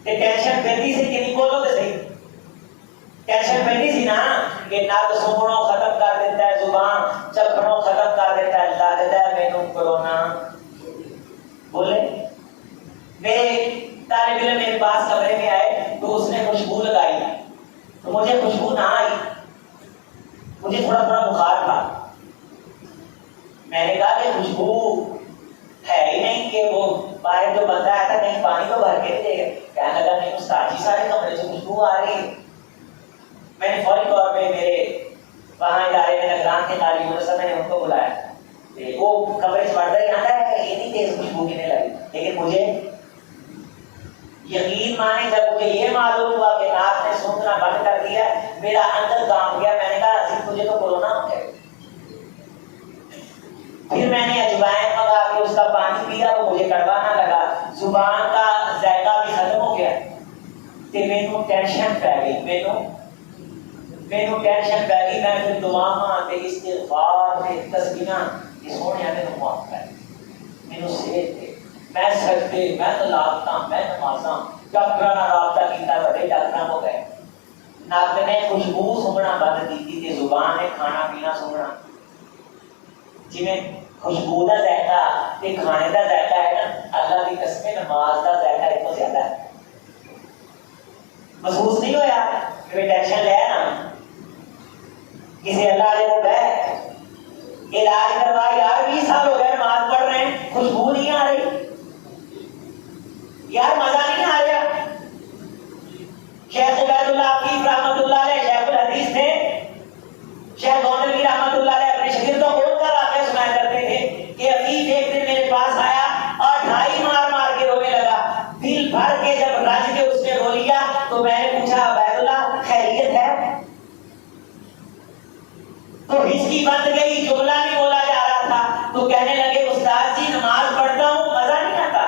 کہ ٹینشن پیندی سی کہ نہیں بولو تو صحیح، ٹینشن پیندی سی نا کہ ناک سونگنوں ختم کر دیتا ہے، زبان چکھنوں ختم کر دیتا ہے، لگتا ہے مینوں کرونا بولے. میرے طالب علم میرے پاس کمرے میں آئے تو اس نے خوشبو لگائی تو مجھے خوشبو نہ آئی، مجھے تھوڑا بخار تھا. میں نے کہا کہ خوشبو ہے ہی نہیں، کہ وہ باہر جو بندہ آیا تھا کہیں پانی تو بھر کے نہیں دے گا. کہنے لگا نہیں استاد جی سارے کمرے سے خوشبو آ رہی ہے. میں نے فوری طور پہ میرے وہاں ادارے میں نگران کے قاری مدرسہ میں نے ان کو بلایا، وہ کمرے سے پڑھتا ہی آتا ہے کہ اتنی تیز خوشبو کتنے لگی. لیکن مجھے یقین مانے جب مجھے یہ معلوم ہوا کہ آپ نے سونگنا بند کر دیا، میرا اندر کام گیا. میں نے کہا عزیز مجھے تو کورونا ہو گیا. پھر میں نے اجوائن منگا کے اس کا پانی پیا، وہ مجھے کڑوا نہ لگا، زبان کا ذائقہ بھی ختم ہو گیا. کہ مینوں ٹینشن پی گئی، مینوں ٹینشن پی گئی. میں پھر دعاواں تے استغفار تے تسبیحاں کہ سونیا مینوں معاف کر، مینوں صحت دے، میں سجدے، میں تلاوتاں، میں نمازاں. ڈاکٹراں نال رابطہ کیتا، بڑے ڈاکٹراں کو گئے، ناک نے خوشبو سونگنا بند کی تے زبان نے کھانا پینا سونگنا. جی میں خوشبو کا ذائقہ تے کھانے کا ذائقہ ہے نا، اللہ کی قسم نماز کا ذائقہ ایک تو زیادہ ہے. محسوس نہیں ہویا کہ ٹینشن لے نا کسی اللہ علیہ کو گئے علاج کروا، یار 20 سال ہو گئے نماز پڑھ رہے ہیں، خوشبو نہیں آ رہی، یار مزہ نہیں آ رہا. شیخ عبید اللہ عفیف رحمۃ اللہ علیہ شیخ الحدیث تھے. شیخ گوندلوی رحمۃ اللہ علیہ اپنے شاگردوں کو ان کا واقعہ سنایا کرتے تھے کہ عفیف ایک دن میرے پاس آیا اور ڈھائی مار مار کے رونے لگا. دل بھر کے جب رج کے اس نے رو لیا تو میں نے پوچھا عبید اللہ خیریت ہے؟ تو ہچکی بند گئی، جملہ نہیں بولا جا رہا تھا. تو کہنے لگے استاد جی نماز پڑھتا ہوں مزہ نہیں آتا.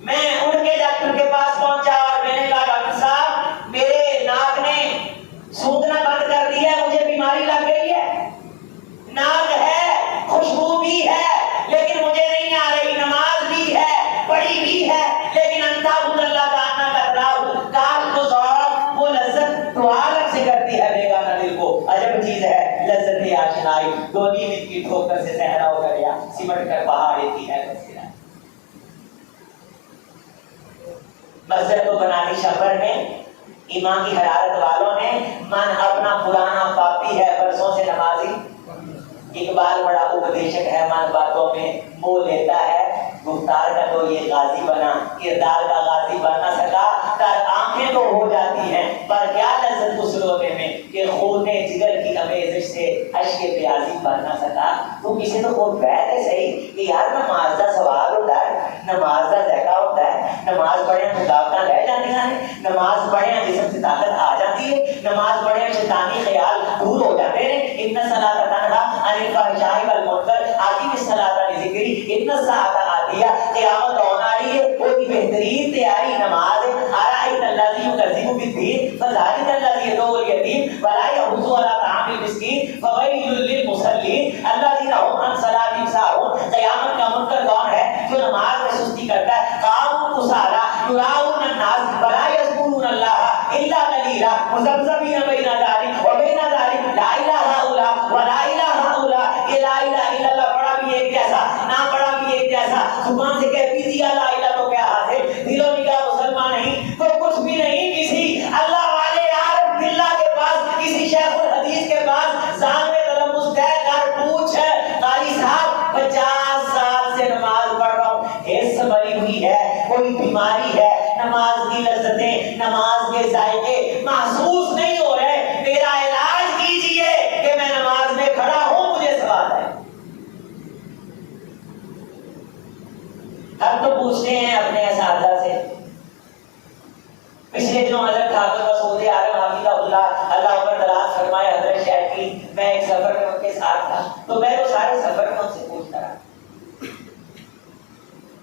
میں اٹھ کے ڈاکٹر کے پاس پہنچا اور میں نے کہا ڈاکٹر صاحب میرے ناک نے سونگنا بند کر دیا ہے، مجھے بیماری لگ گئی ہے. ناک ہے، خوشبو بھی ہے، لیکن مجھے نہیں آ رہی. نماز بھی ہے، پڑھی بھی ہے، لیکن انتابود اللہ کا آنا کر رہا ہوں. کاش کو ذوق وہ لذت دعا رب سے کرتی ہے بیگانہ دل کو. عجب چیز ہے لذت آشنائی، دو نیند کی ٹھوکر سے صحرا ہو گیا، سمٹ کر پہاڑ کی ہے بسیرا. مسجد کو بنانی شفر میں ایمان کی حرارت والوں نے من اپنا پرانا پاپی ہے برسوں سے نمازی. اقبال بڑا اپدیشک ہے، من باتوں میں منہ لیتا ہے. گفتار کا تو یہ غازی بنا، کردار کا غازی بن نہ سکا. تر آنکھیں تو ہو جاتی ہیں پر کیا لذت اس رونے میں کہ خون جگر کی آمیزش سے اشک پیازی بن نہ سکا. تو کسی تو خود بیٹھ ہے صحیح کہ یار نماز کا سوال ہوتا ہے، نماز کا ذائقہ ہوتا ہے. نماز پڑھے رکاوٹاں رہ جاتی ہیں، نماز پڑھے جسم سے طاقت آ جاتی ہے، نماز پڑھے شیطانی خیال دور ہو جاتے ہیں. ان الصلاۃ تنہا عن الفحشاء والمنکر اقیم الصلاۃ لذکری. ان الساعۃ آتیہ، قیامت آنے والی ہے، وہ کی بہترین تیاری نماز ہے. ارائیت الذی یکذب بالدین فذلک الذی یدعو الیتیم ولا یحض علی طعام المسکین فویل للمصلین الذین هم عن صلاتهم ساہون. قیامت کا منکر کون ہے؟ جو نماز میں سستی کرتا ہے. قاموا کسالی یراؤن الناس ولا یذکرون اللہ الا قلیلا مذبذبین بین ذلک وبین ذلک لا الہ الا ولا الہ الا. یہ لا الہ الا اللہ پڑھا بھی ایک جیسا، نہ پڑھا بھی ایک جیسا. زبان سے کہہ دیجیے لا الہ تو کیا حاصل، دل و نگاہ مسلمان نہیں تو کچھ بھی نہیں. کسی اللہ والے عارف باللہ کے پاس، کسی شیخ الحدیث کے پاس زان میں تلمس طے کر پوچھ قاری صاحب 50 سال سے نماز پڑھ رہا ہوں، حس بری ہوئی ہے، کوئی بیماری ہے، نماز کی لذتیں نماز کے ذائقے محسوس نہیں ہو رہے، میرا علاج کیجئے کہ میں نماز میں کھڑا ہوں. مجھے سوال ہے. ہم تو پوچھتے ہیں اپنے اساتذہ سے. پچھلے دنوں حضرت حافظ مسعود عالم حفظہ اللہ اللہ پر دراز فرمائے حضرت شیخ کی، میں ایک سفر میں ان کے ساتھ تھا تو میں تو سارے سفر میں ان سے پوچھتا رہا،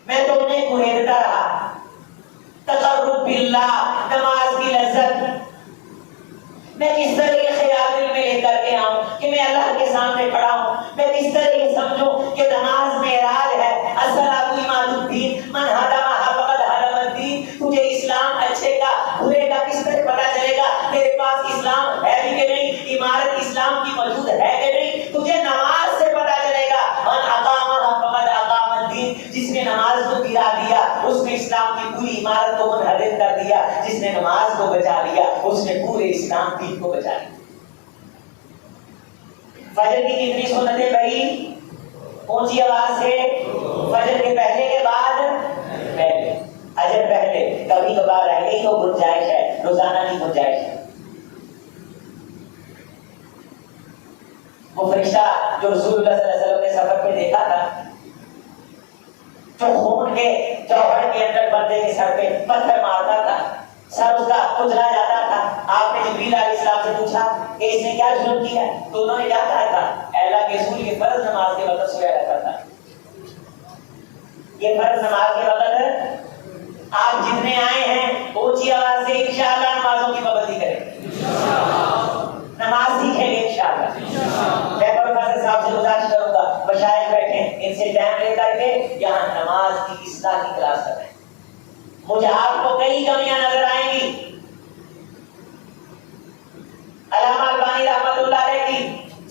میں تو انہیں کوہیدتا رہا. تقرب باللہ، نماز کی لذت میں کس طرح کے خیال دل میں لے کر کے آؤں کہ کہ میں اللہ کے سامنے کھڑا ہوں، میں کس طرح یہ سمجھوں کہ نماز معراج ہے، الصلاۃ عماد الدین، من ہدمھا فقد ہدم الدین. تجھے اسلام اچھے کا برے کا کس طرح پتا چلے گا؟ تیرے پاس اسلام ہے بھی کہ نہیں، عمارت اسلام کی موجود ہے کہ نہیں؟ تجھے نماز سے پتا چلے گا. من اقامھا فقد اقام الدین، جس نے نماز کو گرا دیا اس نے اسلام کی پوری عمارت کو منہدم کر دیا، جس نے نماز کو بچا لیا اس نے پورے اسلام دین کو بچا لیا. فجر کی کتنی سنتیں پڑھی؟ اونچی آواز سے. فجر کے پہلے کے بعد پہلے، اجر پہلے، کبھی کبھار رہ گئی تو گنجائش ہے، روزانہ کی گنجائش ہے. وہ فرشتہ جو رسول اللہ صلی اللہ علیہ وسلم نے سفر پہ دیکھا تھا، جو خون کے چوہڑ کے اندر بندے کے سر پہ پتھر مارتا تھا، سر اس کا کچلا جاتا تھا، آپ نے جبریل علیہ السلام سے پوچھا کہ اس نے کیا جرم کیا ہے؟ تو انہوں نے کیا کہا تھا؟ اے اللہ کے رسول، یہ فرض نماز کے وقت سویا رہتا تھا. یہ فرض نماز کے وقت. آپ جتنے آئے ہیں اونچی آواز سے انشاءاللہ نمازوں کی پابندی کریں، نماز سیکھیں گے انشاءاللہ. میں پروفیسر صاحب سے گزارش کروں گا، مشائخ بیٹھے ان سے ٹائم لے کر کے یہاں نماز کی اصلاح کی کلاس کریں. مجھے آپ کو کئی کمیاں نظر آئیں گی. علامہ البانی رحمۃ اللہ علیہ کی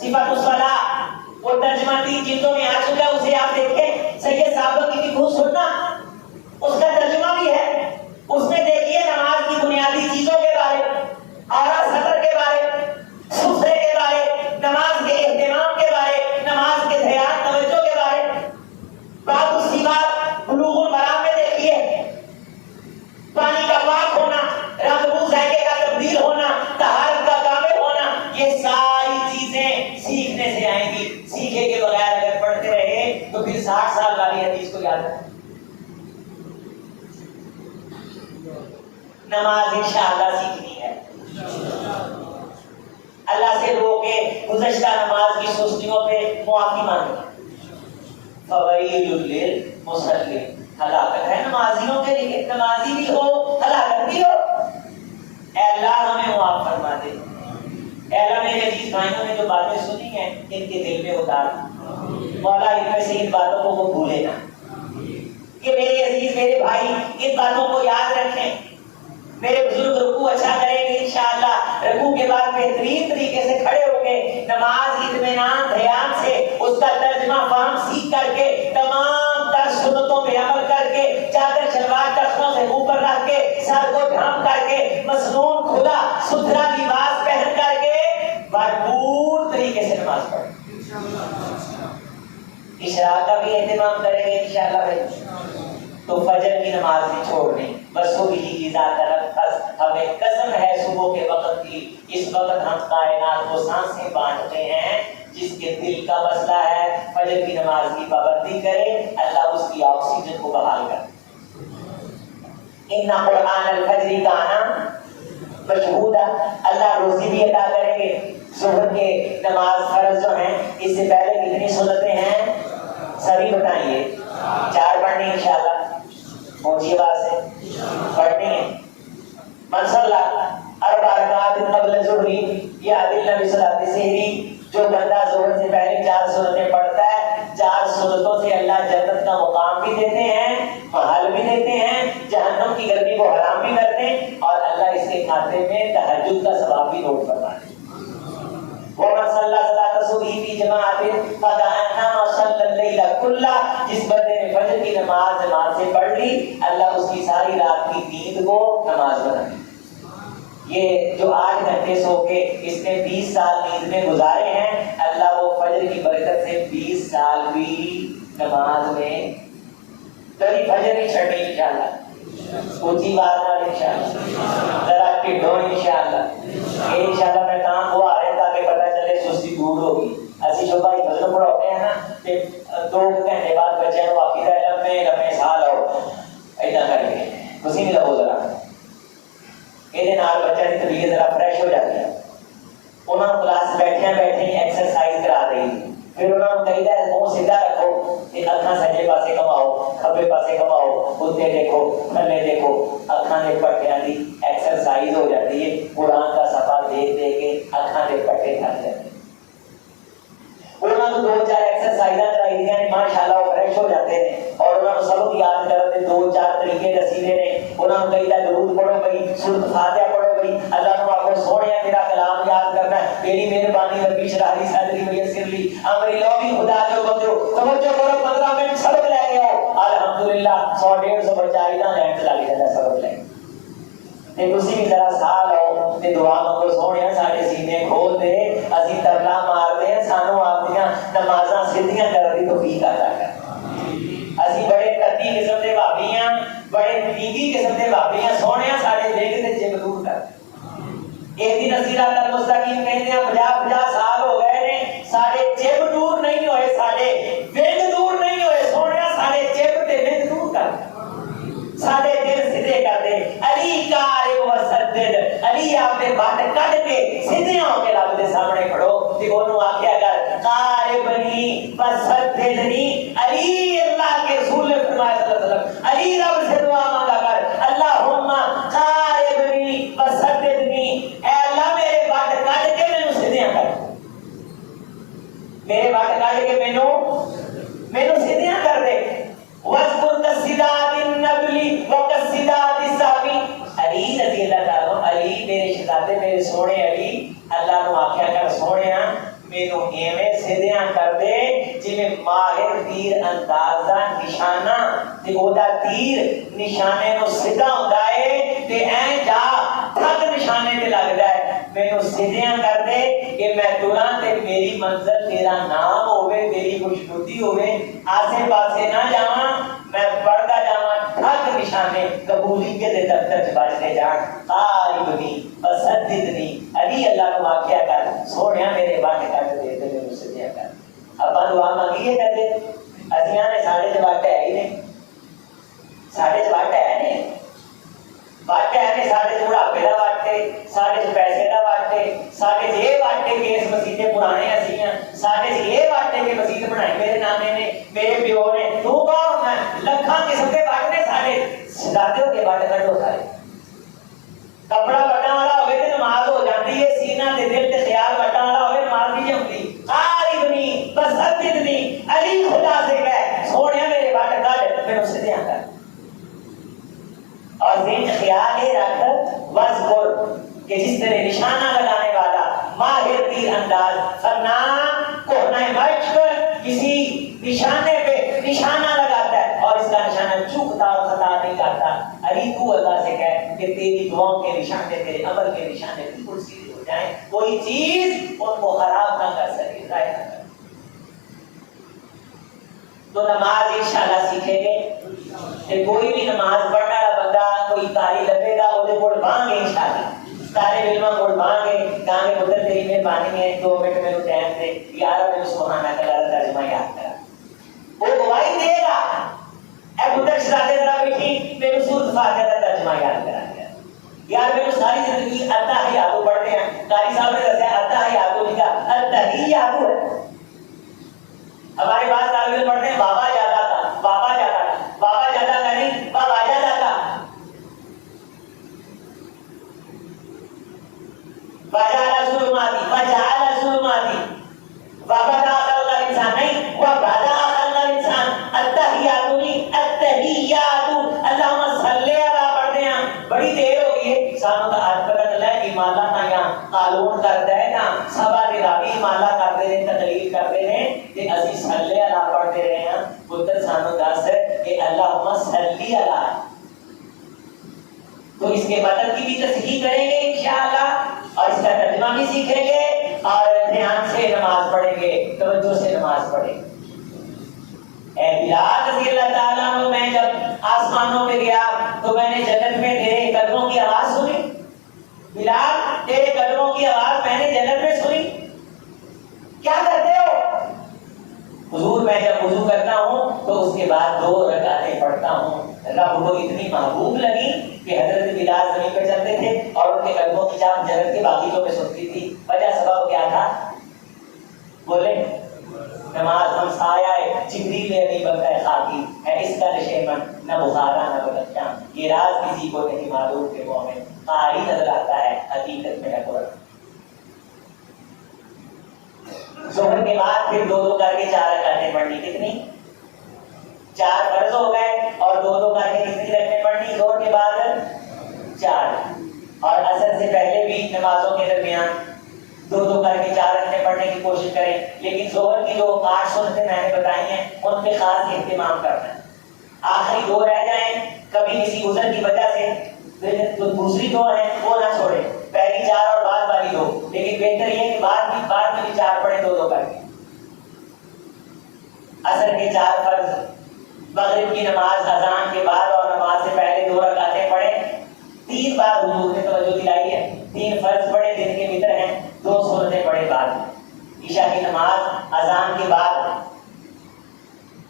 صفات الصلاۃ وہ ترجمہ 3 جلدوں میں آ چکا ہے، اسے آپ دیکھیں. سید صاحب کی فقہ سننا اس کا ترجمہ بھی ہے، اس میں دیکھیے نماز کی بنیادی چیزوں کے بارے، اعلیٰ سطر کے بارے، سفرے کے بارے، نماز کے اہتمام کے بارے، نماز کے دھیان توجہ کے بارے. باب الصفات بلوغ المرام میں دیکھیے پانی کا پاک ہونا، رنگ بو ذائقے کا تبدیل ہونا، طہارت کا کامل ہونا، یہ ساری چیزیں سیکھنے سے آئیں گی. سیکھے کے بغیر اگر پڑھتے رہے تو پھر 60 سال والی حدیث کو یاد رکھیں. نماز انشاءاللہ سیکھنی ہے. اللہ سے رو کے گزشتہ نماز کی سستیوں پہ معافی مانگیں. فویل للمصلین، ہلاکت ہے نمازیوں کے لیے، نمازی بھی ہو ہلاکت بھی ہو. اے اللہ ہمیں معاف فرما دے. اے اللہ میرے عزیز بھائیوں نے جو باتیں سنی ہیں ان کے دل میں اتار. مولا ان میں سے ان باتوں کو وہ بھولے نہ. کہ میرے عزیز میرے بھائی ان باتوں کو یاد رکھیں. میرے بزرگ رکوع اچھا کریں گے انشاءاللہ، رکوع کے بعد بہترین طریقے سے کھڑے ہو کے نماز اطمینان دھیان سے اس کا ترجمہ فہم سیکھ کر کے تمام تر سنتوں پہ عمل کر کے چادر شلوار تختوں سے اوپر رکھ کے سر کو ڈھانپ کر کے مسنون کھلا ستھرا لباس پہن کر کے بھرپور طریقے سے نماز پڑھیں. اشراق کا بھی اہتمام کریں گے انشاءاللہ بھائی. تو فجر کی نماز بھی چھوڑنی. بس وہ بھی ہمیں قسم ہے صبح کے وقت کی، اس وقت ہم کائنات کو سانسیں بانٹتے ہیں. جس کے دل کا مسئلہ ہے فجر کی نماز کی پابندی کرے، اللہ اس کی آکسیجن کو بحال کرے. ان قرآن الفجر کان مشہودا، اللہ روزی بھی عطا کریں گے. ظہر کے نماز فرض جو ہیں اس سے پہلے کتنی سنتیں ہیں سبھی بتائیے؟ 4 پڑھنی انشاءاللہ. اونچی آواز سے پڑھنی ہے. من صلی اربع رکعات قبل الظہر یعدل بصلاۃ السحر، جو بندہ ظہر سے پہلے 4 سنتیں پڑھتا ہے، 4 سنتوں سے اللہ جنت کا مقام بھی دیتے ہیں، محل بھی دیتے ہیں، جہنم کی گرمی کو حرام بھی کرتے ہیں، اور اللہ اس کے کھاتے میں تہجد کا ثواب بھی نوٹ فرماتے ہیں. ومن صلی صلاۃ الصبح فی جماعت فکأنما صلی اللیل کلہ، جس بندے نے فجر کی نماز جماعت سے پڑھ لی اللہ اس کی ساری رات کی نیند کو نماز بنا دی. یہ جو 8 گھنٹے سو کے اس نے 20 سال نیند میں گزارے ہیں، اللہ وہ فجر کی برکت سے 20 سال بھی نماز میں کبھی فجر نہیں چھڑنی انشاءاللہ. اونچی بات نہ انشاءاللہ، ذرا کے ڈھو انشاءاللہ. یہ انشاءاللہ میں کام ہوا ہے تاکہ پتہ چلے سستی دور ہوگی. اسی شبہ ہی فجر پڑھاتے ہیں نا کہ 2 گھنٹے بعد بچے کو عقیدہ علم میں لمبے سال ہو ایسا کر کے خوشی نہیں لگو ذرا یہ بچہ کی طبیعت ذرا فریش ہو جاتی ہے. انہوں نے کلاس بیٹھے ہی ایکسرسائز کرا رہی، پھر انہوں نے کہا ہے منہ سیدھا رکھو، اکھاں سجے پاسے کماؤ کھبے پاسے کماؤ، کتے دیکھو تھلے دیکھو، اکھاں دے پٹیاں دی ایکسرسائز ہو جاتی ہے. قرآن کا صفحہ دیکھ کے اکھاں دے پٹے تھک جاتے ہیں. سورۃ فاتحہ پڑھو بھائی، اللہ کو آپ کو سونے میرا کلام یاد کرنا ہے، تیری مہربانی ربی اشرح لی صدری ویسر لی امری، لو بھی خدا جو بندو توجہ کرو، 15 منٹ سبق لے کے آؤ، الحمدللہ 100-150 بچہ نہ لینڈ چلا گیا سبق لے تے تسی بھی ذرا سا لو تے دعا منگو، سونے ساڈے سینے کھول دے، اسی تبلا مار دے، سانو اپنیاں نمازاں سیدھیاں کرن دی توفیق عطا کر۔ اسی بڑے کتی قسم دے بھابی ہاں، بڑے پیگی قسم دے بھابی ہاں، سونے ساڈے وگ تے جب دور کر۔ ایک دن اسی رات المستقیم کہتے ہیں 50 سال ہو گئے نے، ساڈے جب دور نہیں ہوئے، ساڈے وگ دور نہیں ہوئے، سونے ساڈے جب تے وگ دور کر، ساڈے دل سیدھے کر دے۔ علی کار وسدد، علی آپ نے بات کٹ کے سیدھے ہو کے رب دے سامنے کھڑو تے اونوں آکھیا کر قاربنی وسددنی، علی اللہ کے رسول نے فرمایا صلی اللہ علیہ وسلم، علی رب سے دعا مانگا کر، اللہم قاربنی وسددنی، اے اللہ میرے بات کٹ کے مینوں سیدھے کر، میرے بات کٹ کے مینوں سیدھے کر دے۔ وَاذْكُرْ كَالصِّدَادِ النَّبْلِ وَكَالصِّدَادِ السَّابِي، علی رضی اللہ تعالیٰ عنہ، علی میرے شہزادے میرے سونے علی، اللہ نو آکھیا کر سونیا مینوں ایویں سیدھیاں کر دے جویں ماہر تیر انداز دا نشانہ تے او دا تیر نشانے نو سیدھا ہوندا ہے تے ایں جا ٹھگ نشانے تے لگدا ہے، مینوں سیدھیاں کر دے کہ میں تراں تے میری منزل تیرا نام ہوے، تیری خوشنودی ہوے، آسے پاسے نہ جاواں، میں پڑھدا جاواں، ٹھگ نشانے قبولیت دے دفتر چ بجتے جان۔ قاربنی وسددنی، علی اللہ نو آکھیا کر سونیا میرے بات کٹ دے تے مینوں سیدھا کر۔ اپاں دعا منگیے کدے اسیاں نے ساڈے تے وٹ ہے ہی نہیں، ساڈے تے وٹ ہے نہیں، وٹ ہے نہیں، ساڈے تے بڑھاپے دا وٹ ہے، ساڈے تے پیسے دا وٹ ہے، ساڈے تے یہ وٹ ہے کہ اس مسیتے پرانے اسیاں، ساڈے تے یہ وٹ ہے کہ مسجد بنائی میرے نانے نے، میرے پیو نے، تو کون میں، لکھاں قسم کے وٹ نے ساڈے، شہزادے کے وٹ کڈو سارے۔ کپڑا وٹاں والا ہوئے تے نماز ہو جاندی ہے، سینہ تے دل تے خیال وٹاں والا ہوئے نماز نہیں ہوندی۔ قاربنی وسددنی، علی خدا سے کہے سونیا میرے وٹ کڈ مینوں سیدھا کر، اور ذہن خیال یہ رکھ وذکر کہ جس طرح نشانہ لگانے والا ماہر تیر انداز فرنا کوہنہ مشق کسی نشانے پہ نشانہ لگاتا ہے اور اس کا نشانہ چوکتا اور خطا نہیں کرتا، علی تو اللہ سے کہے کہ تیری دعاؤں کے نشانے، تیرے عمل کے نشانے بالکل سیدھے ہو جائیں، کوئی چیز ان کو خراب نہ کر سکے، ضائع نہ کر۔ تو نماز انشاءاللہ سیکھیں گے کہ کوئی بھی نماز پڑھنے والا بندہ کوئی قاری لبے گا وہ کوڑ مانگے انشاءاللہ، طالب علم کوڑ مانگے کہاں کہ مدد تیری مہربانی ہے 2 منٹ میرے ٹائم دے، یار میں سبحان اللہ ترجمہ یاد کرا، وہ گواہی دے گا، اے مدد شہزادے ذرا بیٹھی میرے سورۃ فاتحہ کا ترجمہ یاد کرا دیا، یار میرے ساری زندگی التحیات پڑھتے ہیں، قاری صاحب نے دسیا التحیات لکھا التحیات ہے، ہمارے پاس طالب علم پڑھتے ہیں بابا جاتا تھا، بابا جاتا تھا، بابا جاتا تھا نہیں بابا جاتا تھا، وجعل ظلماتی وجعل ظلماتی وبدا خلق الانسان نہیں وبدا خلق الانسان التحیات التحیات اللہم صلی علی پڑھتے ہیں، بڑی دیر ہو گئی ہے سانوں کا ہاتھ پکڑ لے ایمالا کا یہاں قانون کرتا ہے نا سبا دے راوی ایمالا کرتے ہیں تقریر کرتے ہیں کہ عزیز صلی علی پڑھتے رہے ہیں، پتر سانوں دس کہ اللہم صلی علی، تو اس کے مطلب کی بھی تصحیح کریں گے انشاءاللہ اور اس کا ترجمہ بھی سیکھیں گے اور دھیان سے نماز پڑھیں گے، توجہ سے نماز پڑھیں گے۔ اے بلال رضی اللہ تعالیٰ عنہ، میں جب آسمانوں پہ گیا تو میں نے جنت میں تیرے قدموں کی آواز سنی، بلال تیرے قدموں کی آواز میں نے جنت میں سنی، کیا کرتے ہو؟ حضور میں جب وضو کرتا ہوں تو اس کے بعد 2 رکعتیں پڑھتا ہوں، رب کو اتنی محبوب لگی کہ حضرت بلال زمین پہ چلتے تھے اور ان کے قدموں کی چاپ جنت کے باغیچوں میں سنتی تھی، وجہ سبب کیا تھا؟ بولے نماز ہم سایہ جبریل ابی بکر خاکی ہے، اس کا نشیمن نہ بخارا نہ بلکہ، یہ راز کسی کو نہیں معلوم کہ مومن قاری نظر آتا ہے حقیقت میں ہے قرآن۔ ظہر کے بعد پھر 2 کر کے 4 رکعتیں پڑھنی، کتنی؟ 4 فرض ہو گئے اور 2 کر کے کتنی رکعتیں پڑھنی؟ ظہر کے بعد 4، اور اثر سے پہلے بھی نمازوں کے درمیان 2 کر کے 4 رکعتیں پڑھنے کی کوشش کریں، لیکن ظہر کی جو 8 سنتیں میں نے بتائی ہیں ان پہ خاص اہتمام کرنا ہے۔ آخری 2 رہ جائیں کبھی کسی عذر کی وجہ سے، جو دوسری 2 ہیں وہ نہ چھوڑیں، پہلی 4 اور بعد والی 2، لیکن بہتر یہ کہ بعد میں بھی 4 پڑھیں 2 کر کے۔ اثر کے 4 فرض، مغرب کی نماز اذان کے بعد اور نماز سے پہلے 2 رکعتیں پڑھیں۔ 3 بار حضور نے توجہ دلائی ہے، 3 فرض پڑھے دن کے وتر ہیں، 2 سنتیں پڑھے بعد میں۔ عشاء کی نماز اذان کے بعد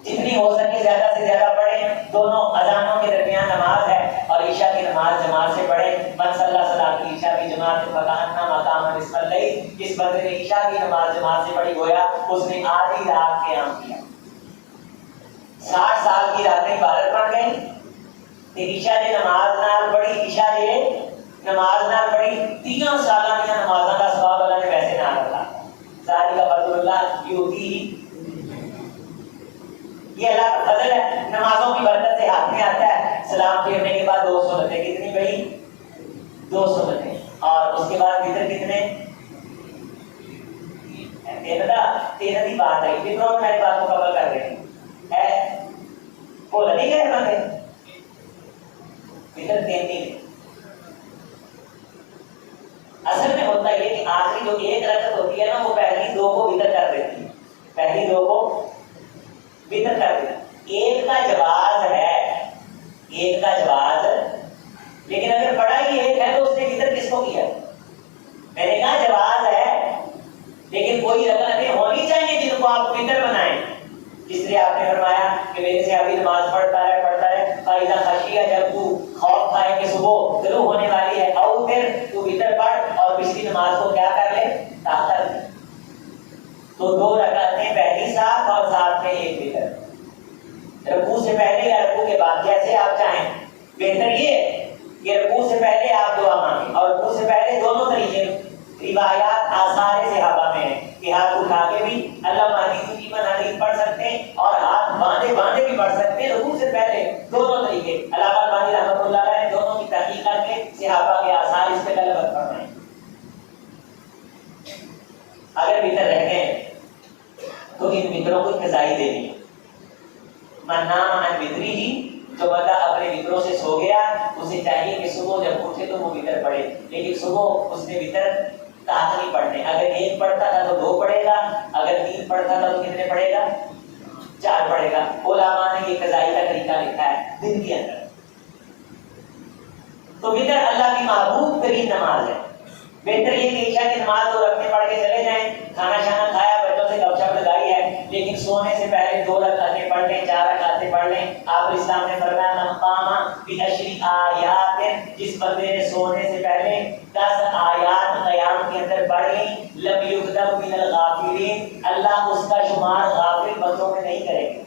جتنی ہو سکے زیادہ سے زیادہ پڑھیں، دونوں اذانوں کے درمیان نماز ہے، اور عشاء کی نماز جماعت سے پڑھیں۔ من صلی صلاۃ العشاء کی جماعت فکانما مقام نصف اللیل، جس بندے نے عشاء کی نماز جماعت سے پڑھی گویا اس نے آدھی رات قیام کیا۔ 60 سال کی راتیں عبادت پڑھ گئی، عشاء کی نماز نال پڑھی، عشاء کی نماز نال پڑھی، 3 سالہ کی نمازاں کا ثواب اللہ نے ویسے نہ رکھا۔ ذالک فضل اللہ یؤتیہ، یہ اللہ کا فضل ہے، نمازوں کی برکت سے ہاتھ میں آتا ہے۔ سلام پھیرنے کے بعد 2 سنتیں کتنی پڑھی؟ 2 سنتیں، اور اس کے بعد وتر کتنے؟ 13 کی بات ہے، وتروں میں میری بات کو قبل کر رہے ہیں، بولا نہیں گئے بندے وتر 3 اصل میں ہوتا یہ کہ آخری جو 1 رکعت ہوتی ہے نا وہ پہلی 2 کو وتر کر دیتی ہے، پہلی 2 کو وتر کر دیتی ہے۔ 1 کا جواز ہے، 1 کا جواز، لیکن اگر پڑھا ہی 1 ہے تو اس نے وتر کس کو کیا؟ میں نے کہا جواز ہے، لیکن کوئی رکعتیں ہونی چاہیے جن کو آپ وتر بنائیں، اس لیے آپ نے فرمایا کہ میرے سے ابھی نماز پڑھتا ہے فائدہ خشیہ، جب تو خوف کھائے کہ صبح طلوع ہونے والی ہے، اور پھر تو وتر پڑھ اور پچھلی نماز کو کیا کر لے؟ تاخیر دے۔ تو 2 رکعتیں پہلی ساتھ اور ساتھ میں 1 وتر، رکوع سے پہلے یا رکوع کے بعد جیسے آپ چاہیں۔ بہتر یہ ہے کہ رکوع سے پہلے آپ دعا مانگیں، اور رکوع سے پہلے دونوں طریقے روایات آثار صحابہ میں ہیں کہ ہاتھ اٹھا کے بھی اللہ مہدی کی منادی پڑھ سکتے ہیں، اور ہاتھ باندھے بھی پڑھ سکتے ہیں رکوع سے پہلے، دونوں طریقے۔ علامہ البانی رحمۃ اللہ علیہ نے دونوں کی تحقیق کر کے صحابہ کے آثار اس پہ دلالت فرمائے۔ اگر وتر رہ گئے تو ان وتروں کو قضائی دینی ہے۔ من نام عن وترہ، جو بندہ اپنے وتروں سے سو گیا اسے چاہیے کہ صبح جب اٹھے تو وہ وتر پڑھے، لیکن صبح اس نے وتر ساتھ نہیں پڑھنے، اگر 1 پڑھتا تھا تو 2 پڑھے گا، اگر 3 پڑھتا تھا تو کتنے پڑھے گا؟ 4 پڑھے گا۔ علماء نے یہ قضائی کا طریقہ لکھا ہے دن کے اندر۔ تو وتر اللہ کی محبوب ترین نماز ہے۔ بہتر یہ کہ عشاء کی نماز 2 رکعتیں پڑھ کے چلے جائیں، کھانا شانا کھایا، بچوں سے گپ شپ لگائی ہے، لیکن سونے سے پہلے 2 رکعتیں پڑھ لیں، 4 رکعتیں پڑھ لیں۔ آپ اسلام نے فرمایا من قام بعشر آیات، جس بندے نے سونے سے پہلے 10 آیات قیام کے اندر پڑھ لی، لم یکتب من الغافلین، اللہ اس کا شمار غافل بندوں میں نہیں کرے گا۔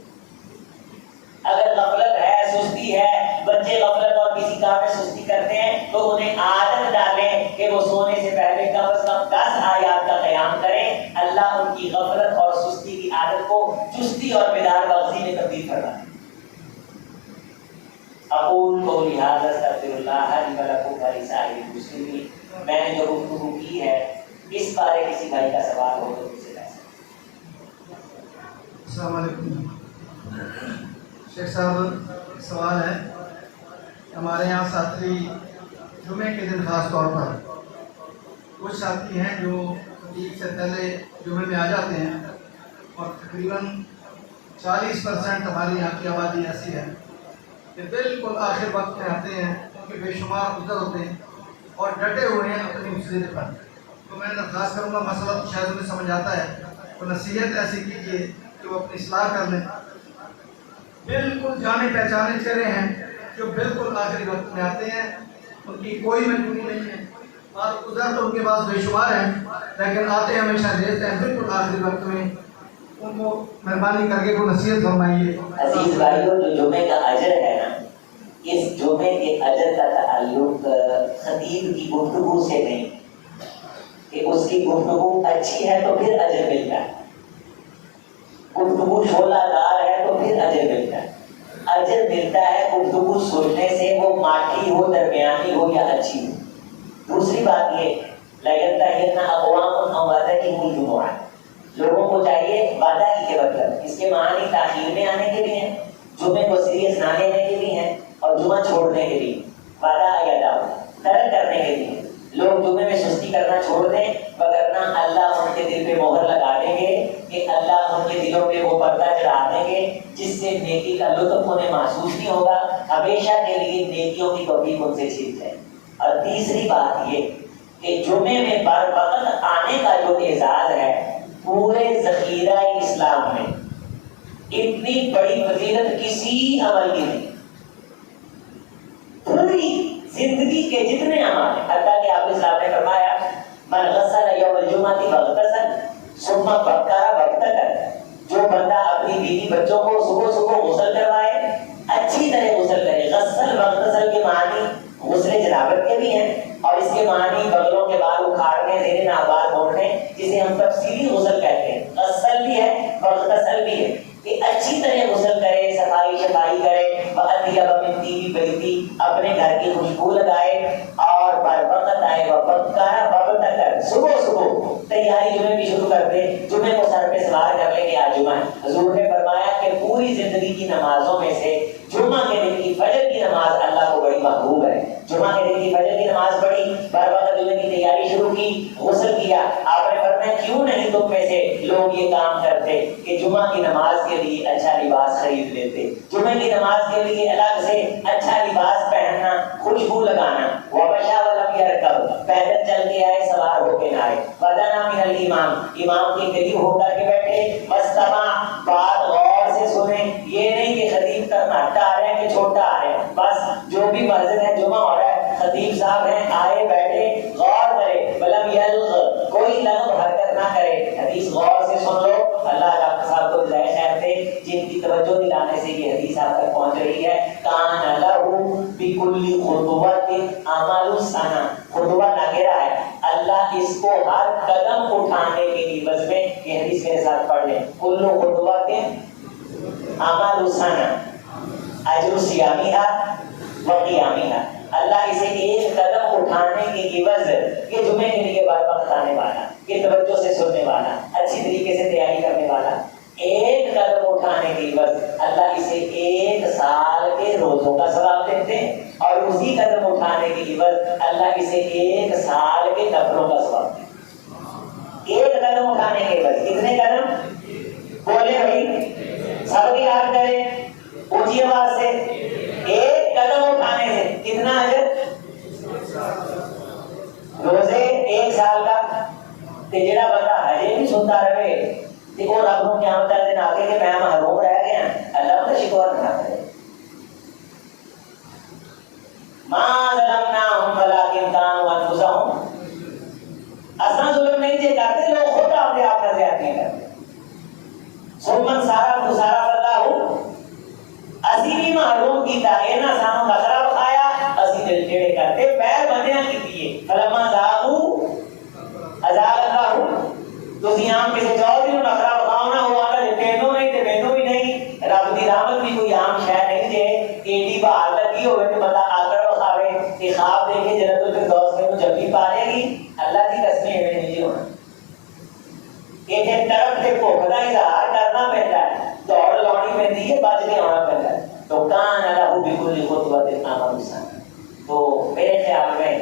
اگر غفلت ہے، سستی ہے، بچے غفلت اور کسی کام میں سستی کرتے ہیں تو انہیں عادت ڈالیں کہ وہ سونے سے پہلے کم از کم 10 آیات کا قیام کریں، اللہ ان کی غفلت اور سستی کی عادت کو چستی اور بیدار مغزی میں تبدیل کرتا ہے۔ اقول قولی ھذا استغفر اللہ لی ولکم ولسائر المسلمین۔ میں نے جو گفتگو کی ہے اس بارے کسی بھائی کا سوال ہو تو مجھ سے پوچھ سکتے ہیں۔ السلام علیکم شیخ صاحب، سوال ہے ہمارے یہاں ساتھی جمعے کے دن خاص طور پر کچھ ساتھی ہیں جو خطیب سے پہلے جمعے میں آ جاتے ہیں، اور تقریباً 40% ہماری یہاں کی آبادی ایسی ہے کہ بالکل آخر وقت میں آتے ہیں، ان کے بے شمار عذر ہوتے ہیں اور ڈٹے ہوئے ہیں اپنی مسجد پر۔ تو میں درخواست کروں گا، مسئلہ شاید انہیں سمجھ آتا ہے، تو نصیحت ایسی کیجیے کہ وہ اپنی اصلاح کر لیں۔ بالکل جانے پہچانے چہرے ہیں جو بالکل آخری وقت میں آتے ہیں، ان کی کوئی مجبوری نہیں ہے، اور عذر تو ان کے پاس بے شمار ہیں، لیکن آتے ہیں ہمیشہ لیٹ ہیں بالکل آخری وقت میں۔ ان کو مہربانی کر کے کوئی نصیحت فرمائیے۔ عزیز بھائیو، جو جمعے کا اجر ہے نا، اس جمعے کے اجر کا تعلق خطیب کی گفتگو سے نہیں کہ اس کی گفتگو اچھی ہے تو پھر اجر ملتا ہے، گفتگو شعلہ دار ہے تو پھر اجر ملتا ہے۔ اجر ملتا ہے گفتگو سننے سے، وہ ماٹھی ہو، درمیانی ہو یا اچھی ہو۔ دوسری بات یہ لَيَنْتَهِنَّ أَقْوَامٌ أَوْ وَعَدَهُمُ الْجُمُعَةَ، لوگوں کو چاہیے وعدہ ہی کے مطلب اس کے معنی تاخیر میں آنے کے بھی ہیں، جمعے کو سیریس نہ لینے کے بھی ہیں، اور جمعہ چھوڑنے کے بھی وعدہ یا ترک کرنے کے لیے لوگ جمعے میں سستی کرنا چھوڑ دیں، وگرنہ اللہ ان کے دل پہ مہر لگا دیں گے کہ اللہ ان کے دلوں پہ وہ پردہ چڑھا دیں گے جس سے نیکی کا لطف انہیں محسوس نہیں ہوگا، ہمیشہ کے لیے نیکیوں کی توفیق ان سے چھین جائے۔ اور تیسری بات یہ کہ جمعے میں بر وقت آنے کا جو اعزاز ہے پورے ذخیرہ اسلام میں اتنی بڑی فضیلت کسی عمل کی نہیں، پوری زندگی کے جتنے عمل ہیں، حتیٰ کہ آپ اسلام نے فرمایا من غسل یوم الجمعۃ فاغتسل ثم بکر وابتکر، جو بندہ اپنی بیوی بچوں کو صبح صبح غسل کروائے، اچھی طرح غسل کرے۔ غسل واغتسل کے معنی غسل جنابت کے بھی ہیں، اور اس کے معنی بغلوں کے بال اکھاڑنے، زیر نابال موڑنے، جسے ہم تفصیلی غسل کہتے ہیں، غسل بھی ہے واغتسل بھی ہے، کہ اچھی طرح غسل کرے، صفائی شفائی کرے، وَأَطْيَبَ مِن طِيبِ بَيْتِهِ، اپنے گھر کی خوشبو لگائے، اور بر وقت آئے وَبَكَّرَ وَابْتَكَرَ، صبح صبح تیاری جمعے کی شروع کر دے، جمعے کو سر پہ سوار کر لے کہ آج جمعہ ہے۔ حضور نے فرمایا کہ پوری زندگی کی نمازوں میں سے جمعہ کے دن کی فجر کی نماز اللہ کو بڑی محبوب ہے۔ جمعہ کے دن کی فجر کی نماز پڑھی، بر وقت جمعے کی تیاری شروع کی، غسل کیا، آپ نے فرمایا کیوں نہیں تم میں سے لوگ یہ کام کرتے کہ جمعہ کی نماز کے لیے اچھا لباس خرید لیتے، جمعے کی نماز کے لیے الگ سے اچھا لباس پہننا، خوشبو لگانا، وَمَشَىٰ وَلَمْ يَرْكَبْ، پیدل چل کے آئے، سوار ہو کے نہ آئے، وَدَنَا مِنَ الْإِمَامِ، امام کے قریب ہو کر کے بیٹھے، وَاسْتَمَعَ، بات غور سے سنیں، یہ نہیں کہ خطیب کا ناٹا آ رہا ہے کہ چھوٹا آ رہا ہے، بس جو بھی مسجد ہے جمعہ ہو رہا ہے، خطیب صاحب ہیں، آئے بیٹھے، غور کرے، وَلَمْ يَلْغ، کوئی لغو حرکت نہ کرے، حدیث غور سے سن لو، اللہ ڈاکٹر صاحب کو جزائے خیر دے جن کی توجہ دلانے سے یہ حدیث آپ تک پہنچ رہی ہے۔ کان لہو بکل خطوۃ عمل السنہ، خطوہ نکرہ ہے، اللہ اس کو ہر قدم اٹھانے کے عوض میں، یہ حدیث میرے ساتھ پڑھ لیں، کل خطوۃ عمل السنہ اجر صیامہا و قیامہا، اللہ اسے ایک قدم اٹھانے کے عوض، یہ جمعے کے لیے بار وقت آنے والا، یہ توجہ سے سننے والا، اچھی طریقے سے تیاری کرنے والا، ایک قدم اٹھانے کے عوض اللہ اسے ایک سال کے روزوں کا ثواب دیتے ہیں، اور اسی قدم اٹھانے کے عوض اللہ اسے ایک سال کے نفلوں کا ثواب دیتے ہیں۔ ایک قدم اٹھانے کے عوض کتنے قدم بولے بھائی، سب کی یاد کریں اونچی آواز سے، ایک قدم اٹھانے سے کتنا اجر؟ روزے ایک سال کا، تے جڑا بندہ ہجے بھی سنتا رہے تے وہ رب نوں قیامت والے دن آکے کہ میں محروم رہ گیا، اللہ کا شکر نہ کرے۔ ما ظلمناہم ولکن کانوا انفسہم، اصلا ظلم نہیں جے کرتے، لوگ خود اپنے آپ کا زیادتی کرتے۔ سمن سارا گزارا اللہ، اسی بھی محروم کیتا، اینا سانو نخرہ بخایا، اسی دل جڑے کرتے پیر بندیاں کی دیئے، فلما ذاقوا ازاغ اللہ، تو سیام کسی چاہو دنوں نخرہ بخاؤ نہ ہوا کہ تینوں نہیں تے مینوں بھی نہیں، رب دی رحمت بھی کوئی عام شے نہیں جے، ایڈی بہار لگی ہوئے تو بندہ آکر بخاوے کہ خواب دیکھے جنت الفردوس میں جب بھی پالے گی، اللہ کی قسمیں ایویں نہیں ہونا۔ کہ جے طرف سے بھوک دا اظہار کرنا پہنتا ہے، دوڑ لاؤنی پہنتی ہے، بچ کے آنا پہنتا ہے، تو کان لہو بکل خطوۃ عمل السنہ۔ تو میرے خیال میں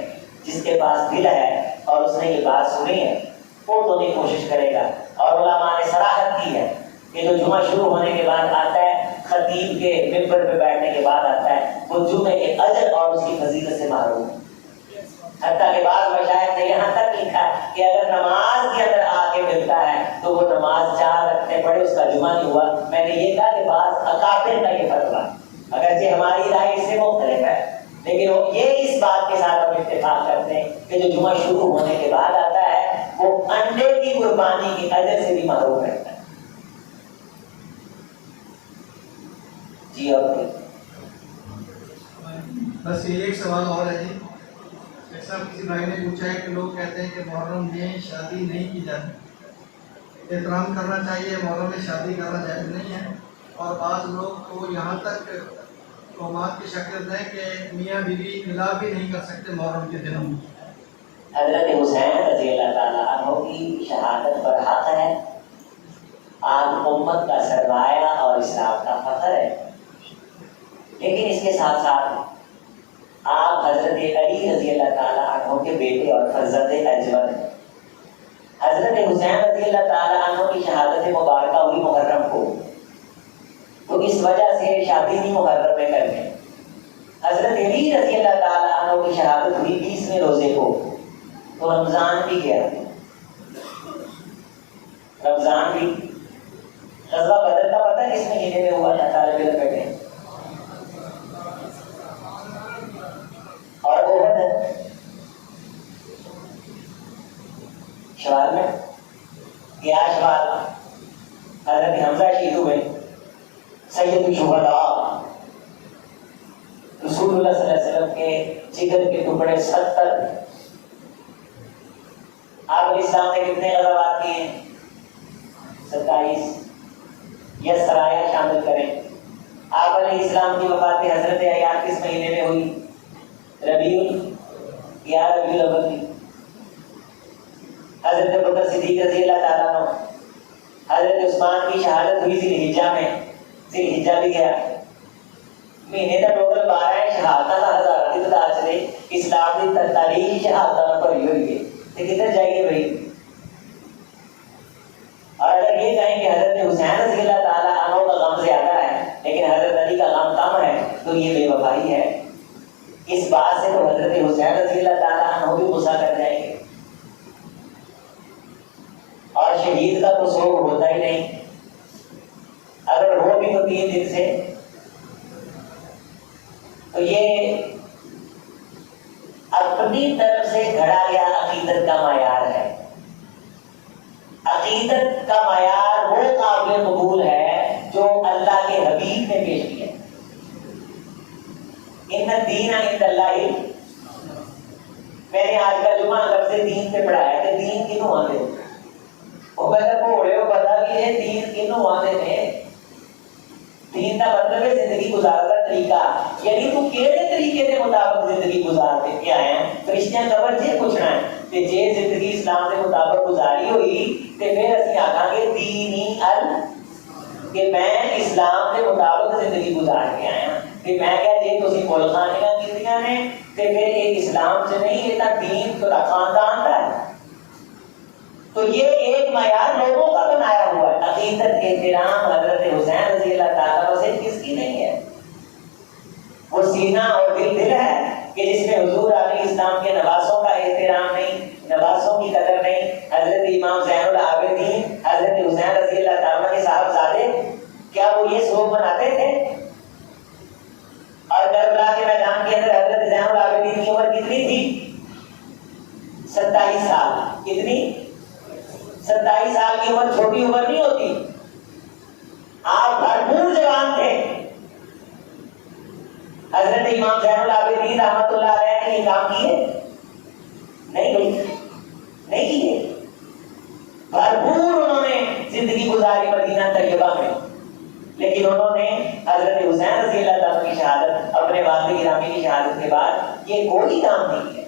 جس کے پاس دل ہے اور اس نے یہ بات سنی ہے وہ تو نہیں کوشش کرے گا، اور علماء نے صراحت کی ہے کہ جو جمعہ شروع ہونے کے بعد آتا ہے، خطیب کے ممبر پہ بیٹھنے کے بعد آتا ہے، وہ جمعے کے اجر اور اس کی فضیلت سے محروم ہے۔ حتیٰ کہ بعض مشائخ نے یہاں تک لکھا کہ اگر نماز کے اندر آ کے ملتا ہے تو وہ نماز 4 رکعتیں پڑھے، اس کا جمعہ نہیں ہوا۔ میں نے یہ کہا کہ بعض اکابر کا یہ فتویٰ، اگرچہ ہماری رائے اس سے مختلف ہے، لیکن یہ اس بات کے ساتھ ہم اتفاق کرتے ہیں کہ جو جمعہ شروع ہونے کے بعد آتا ہے وہ انڈے کی قربانی کی اجر سے بھی محروم رہتا ہے۔ جی اور بس یہ ایک سوال اور ہے جی، ایسا کسی بھائی نے پوچھا ہے کہ لوگ کہتے ہیں کہ محرم میں شادی نہیں کی جاتی، احترام کرنا چاہیے، محرم میں شادی کرنا جائز نہیں ہے، اور بعض لوگ تو یہاں تک توہمات کی شکل دیں کہ میاں بیوی ملاپ بھی نہیں کر سکتے محرم کے دنوں میں، حضرت حسین رضی اللہ تعالیٰ عنہ کی شہادت پر حق ہے، آپ امت کا سرمایہ اور اسلام کا فخر ہے، لیکن اس کے ساتھ ساتھ آپ حضرت علی رضی اللہ تعالیٰ عنہ کے بیٹے اور فرزند اجمل ہیں۔ حضرت حسین رضی اللہ تعالیٰ عنہ کی شہادت مبارکہ ہوئی محرم کو، تو اس وجہ سے شادی بھی محرم میں کرتے ہیں۔ حضرت علی رضی اللہ تعالیٰ عنہ کی شہادت ہوئی 20ویں روزے کو، تو رمضان بھی گیا، رمضان بھی۔ غزوہ بدر کا پتہ کس مہینے میں ہوا تھا؟ طالب علم بیٹھے اور احد شوال میں کیا شوال؟ حضرت حمزہ شہید ہوئے، سید الشہداء، رسول اللہ صلی اللہ علیہ وسلم کے جگر کے ٹکڑے 70۔ آپ علیہ السلام نے کتنے غزوات کیے ہیں؟ 27۔ یہ سرایہ شامل کریں۔ آپ علیہ السلام کی وفات حضرت عیاض کس مہینے میں ہوئی؟ ربیع الاول میں۔ حضرت بکر صدیق رضی اللہ تعالیٰ عنہ، حضرت عثمان کی شہادت ہوئی ذی الحجہ میں، ذی الحجہ بھی گیا۔ مہینے کا ٹوٹل 12 ہے، شہادت ہزار کی تعداد سے اسلام کی 43 شہادت پر ہوئی ہے، تو کدھر جائیے بھائی؟ اور اگر یہ کہیں کہ حضرت حسین رضی اللہ تعالیٰ عنہ کا غم زیادہ ہے لیکن حضرت علی کا غم کم ہے، تو یہ بے وفائی ہے۔ اس بات سے تو حضرت حسین رضی اللہ تعالیٰ عنہ بھی غصہ کر جائیں گے، اور شہید کا تو سوگ ہوتا ہی نہیں، اگر ہو بھی تو 3 دن سے۔ تو یہ اپنی طرف سے گھڑا گیا عقیدت کا معیار ہے۔ عقیدت کا معیار وہ قابل قبول ہے جو اللہ کے حبیب نے پیش کیا۔ ان الدین عند اللہ، میں نے آج کا جمعہ لفظ دین پہ پڑھایا کہ دین کنوں آتے وہ پہلے پوڑے ہو پتا بھی ہے دین کنوں آتے نے۔ دین کا مطلب ہے زندگی گزارنے کا طریقہ، یعنی تو کیڑے طریقے کے مطابق زندگی گزارتے کیا ہے؟ فرشتیاں قبر سے پوچھنا ہے کہ جے زندگی اسلام کے مطابق گزاری ہوئی تو پھر اسی آکھاں گے دینی کہ میں اسلام کے مطابق زندگی گزار کے آیا، کہ میں کیا جی تسی مول خانیاں کیتیاں نے تے پھر ایک اسلام سے نہیں، یہ تا دین تو خاندان کا ہے۔ تو یہ ایک معیار لوگوں کا بنایا ہوا ہے۔ عقیدت احترام حضرت حسین رضی اللہ تعالیٰ سے کس کی نہیں ہے؟ وہ سینہ اور دل ہے کہ جس میں حضور علیہ السلام کے نواسوں کا احترام نہیں، نواسوں کی قدر نہیں۔ حضرت امام زین العابدین حضرت حسین رضی اللہ تعالیٰ کے صاحبزادے، کیا وہ یہ سلوک بناتے تھے؟ اور کربلا کے میدان کے اندر حضرت زین العابدین کی عمر کتنی تھی؟ 27 سال۔ کتنی؟ 27 سال کی عمر چھوٹی عمر نہیں ہوتی، آپ بھرپور جوان تھے۔ حضرت امام زین العابدین رحمۃ اللہ علیہ نے یہ کام کیے نہیں کیے، بھرپور انہوں نے زندگی گزاری مدینہ طیبہ میں، لیکن انہوں نے حضرت حسین رضی اللہ تعالیٰ کی شہادت، اپنے والد گرامی کی شہادت کے بعد یہ کوئی کام نہیں کیا۔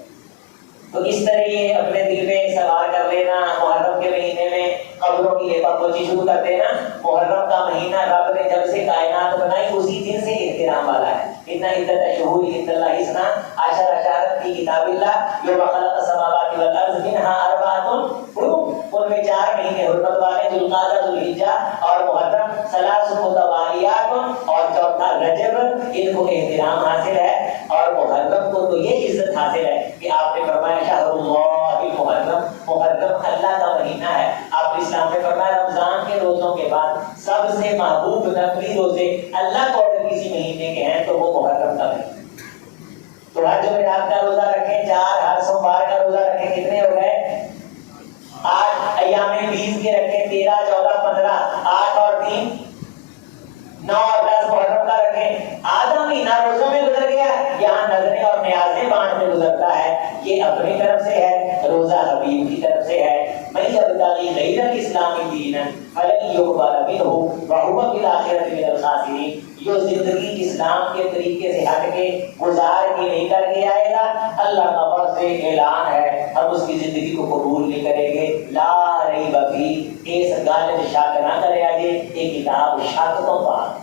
تو اس طرح یہ اپنے دل میں سوار کر لینا، محرم کے مہینے میں قبروں کی لیپا پوچھی شروع کر دینا۔ محرم کا مہینہ رب نے جب سے کائنات بنائی اسی دن سے احترام والا ہے۔ ان عدت الشہور عند اللہ اثنا عشر شہرا فی کتاب اللہ یوم خلق السماوات والارض منها اربعۃ حرم، ان میں 4 مہینے حرمت والے، ذوالقعدہ، ذوالحجہ اور محرم، ثلاث متوالیات اور چوتھا رجب، ان کو احترام حاصل ہے۔ اور محرم کو تو یہ عزت حاصل ہے کہ آپ نے فرمایا شہر اللہ المحرم، محرم اللہ کا مہینہ ہے۔ آپ اسلام میں فرمایا رمضان کے روزوں کے بعد سب سے محبوب نفلی روزے اللہ کو اگر کسی مہینے کے ہیں تو وہ محرم کا مہینہ۔ تو ہر جمعرات کا روزہ رکھیں، 4 ہر سوموار کا روزہ رکھیں، کتنے ہو گئے؟ 8 ایام 20 کے رکھیں، 13 14 15 8 اور 3 9 اور 10 محرم کا رکھیں۔ آدھا مہینہ روزوں میں گزر گیا، یہاں نظریں اور نیازیں بانٹنے گزرتا ہے۔ یہ اپنی طرف سے ہے، روزہ حبیب کی طرف سے ہے۔ میں یبتغی غیر الاسلام دینا فلن یقبل منہ وہو فی الآخرۃ من الخاسرین، جو زندگی اسلام کے طریقے سے ہٹ کے گزار کے نہیں کر کے آئے گا، اللہ کا واضح اعلان ہے، ہم اس کی زندگی کو قبول نہیں کریں گے۔ لا ریب فیہ، اس گل میں شک نہ کرے، یہ کتاب شک تو پاک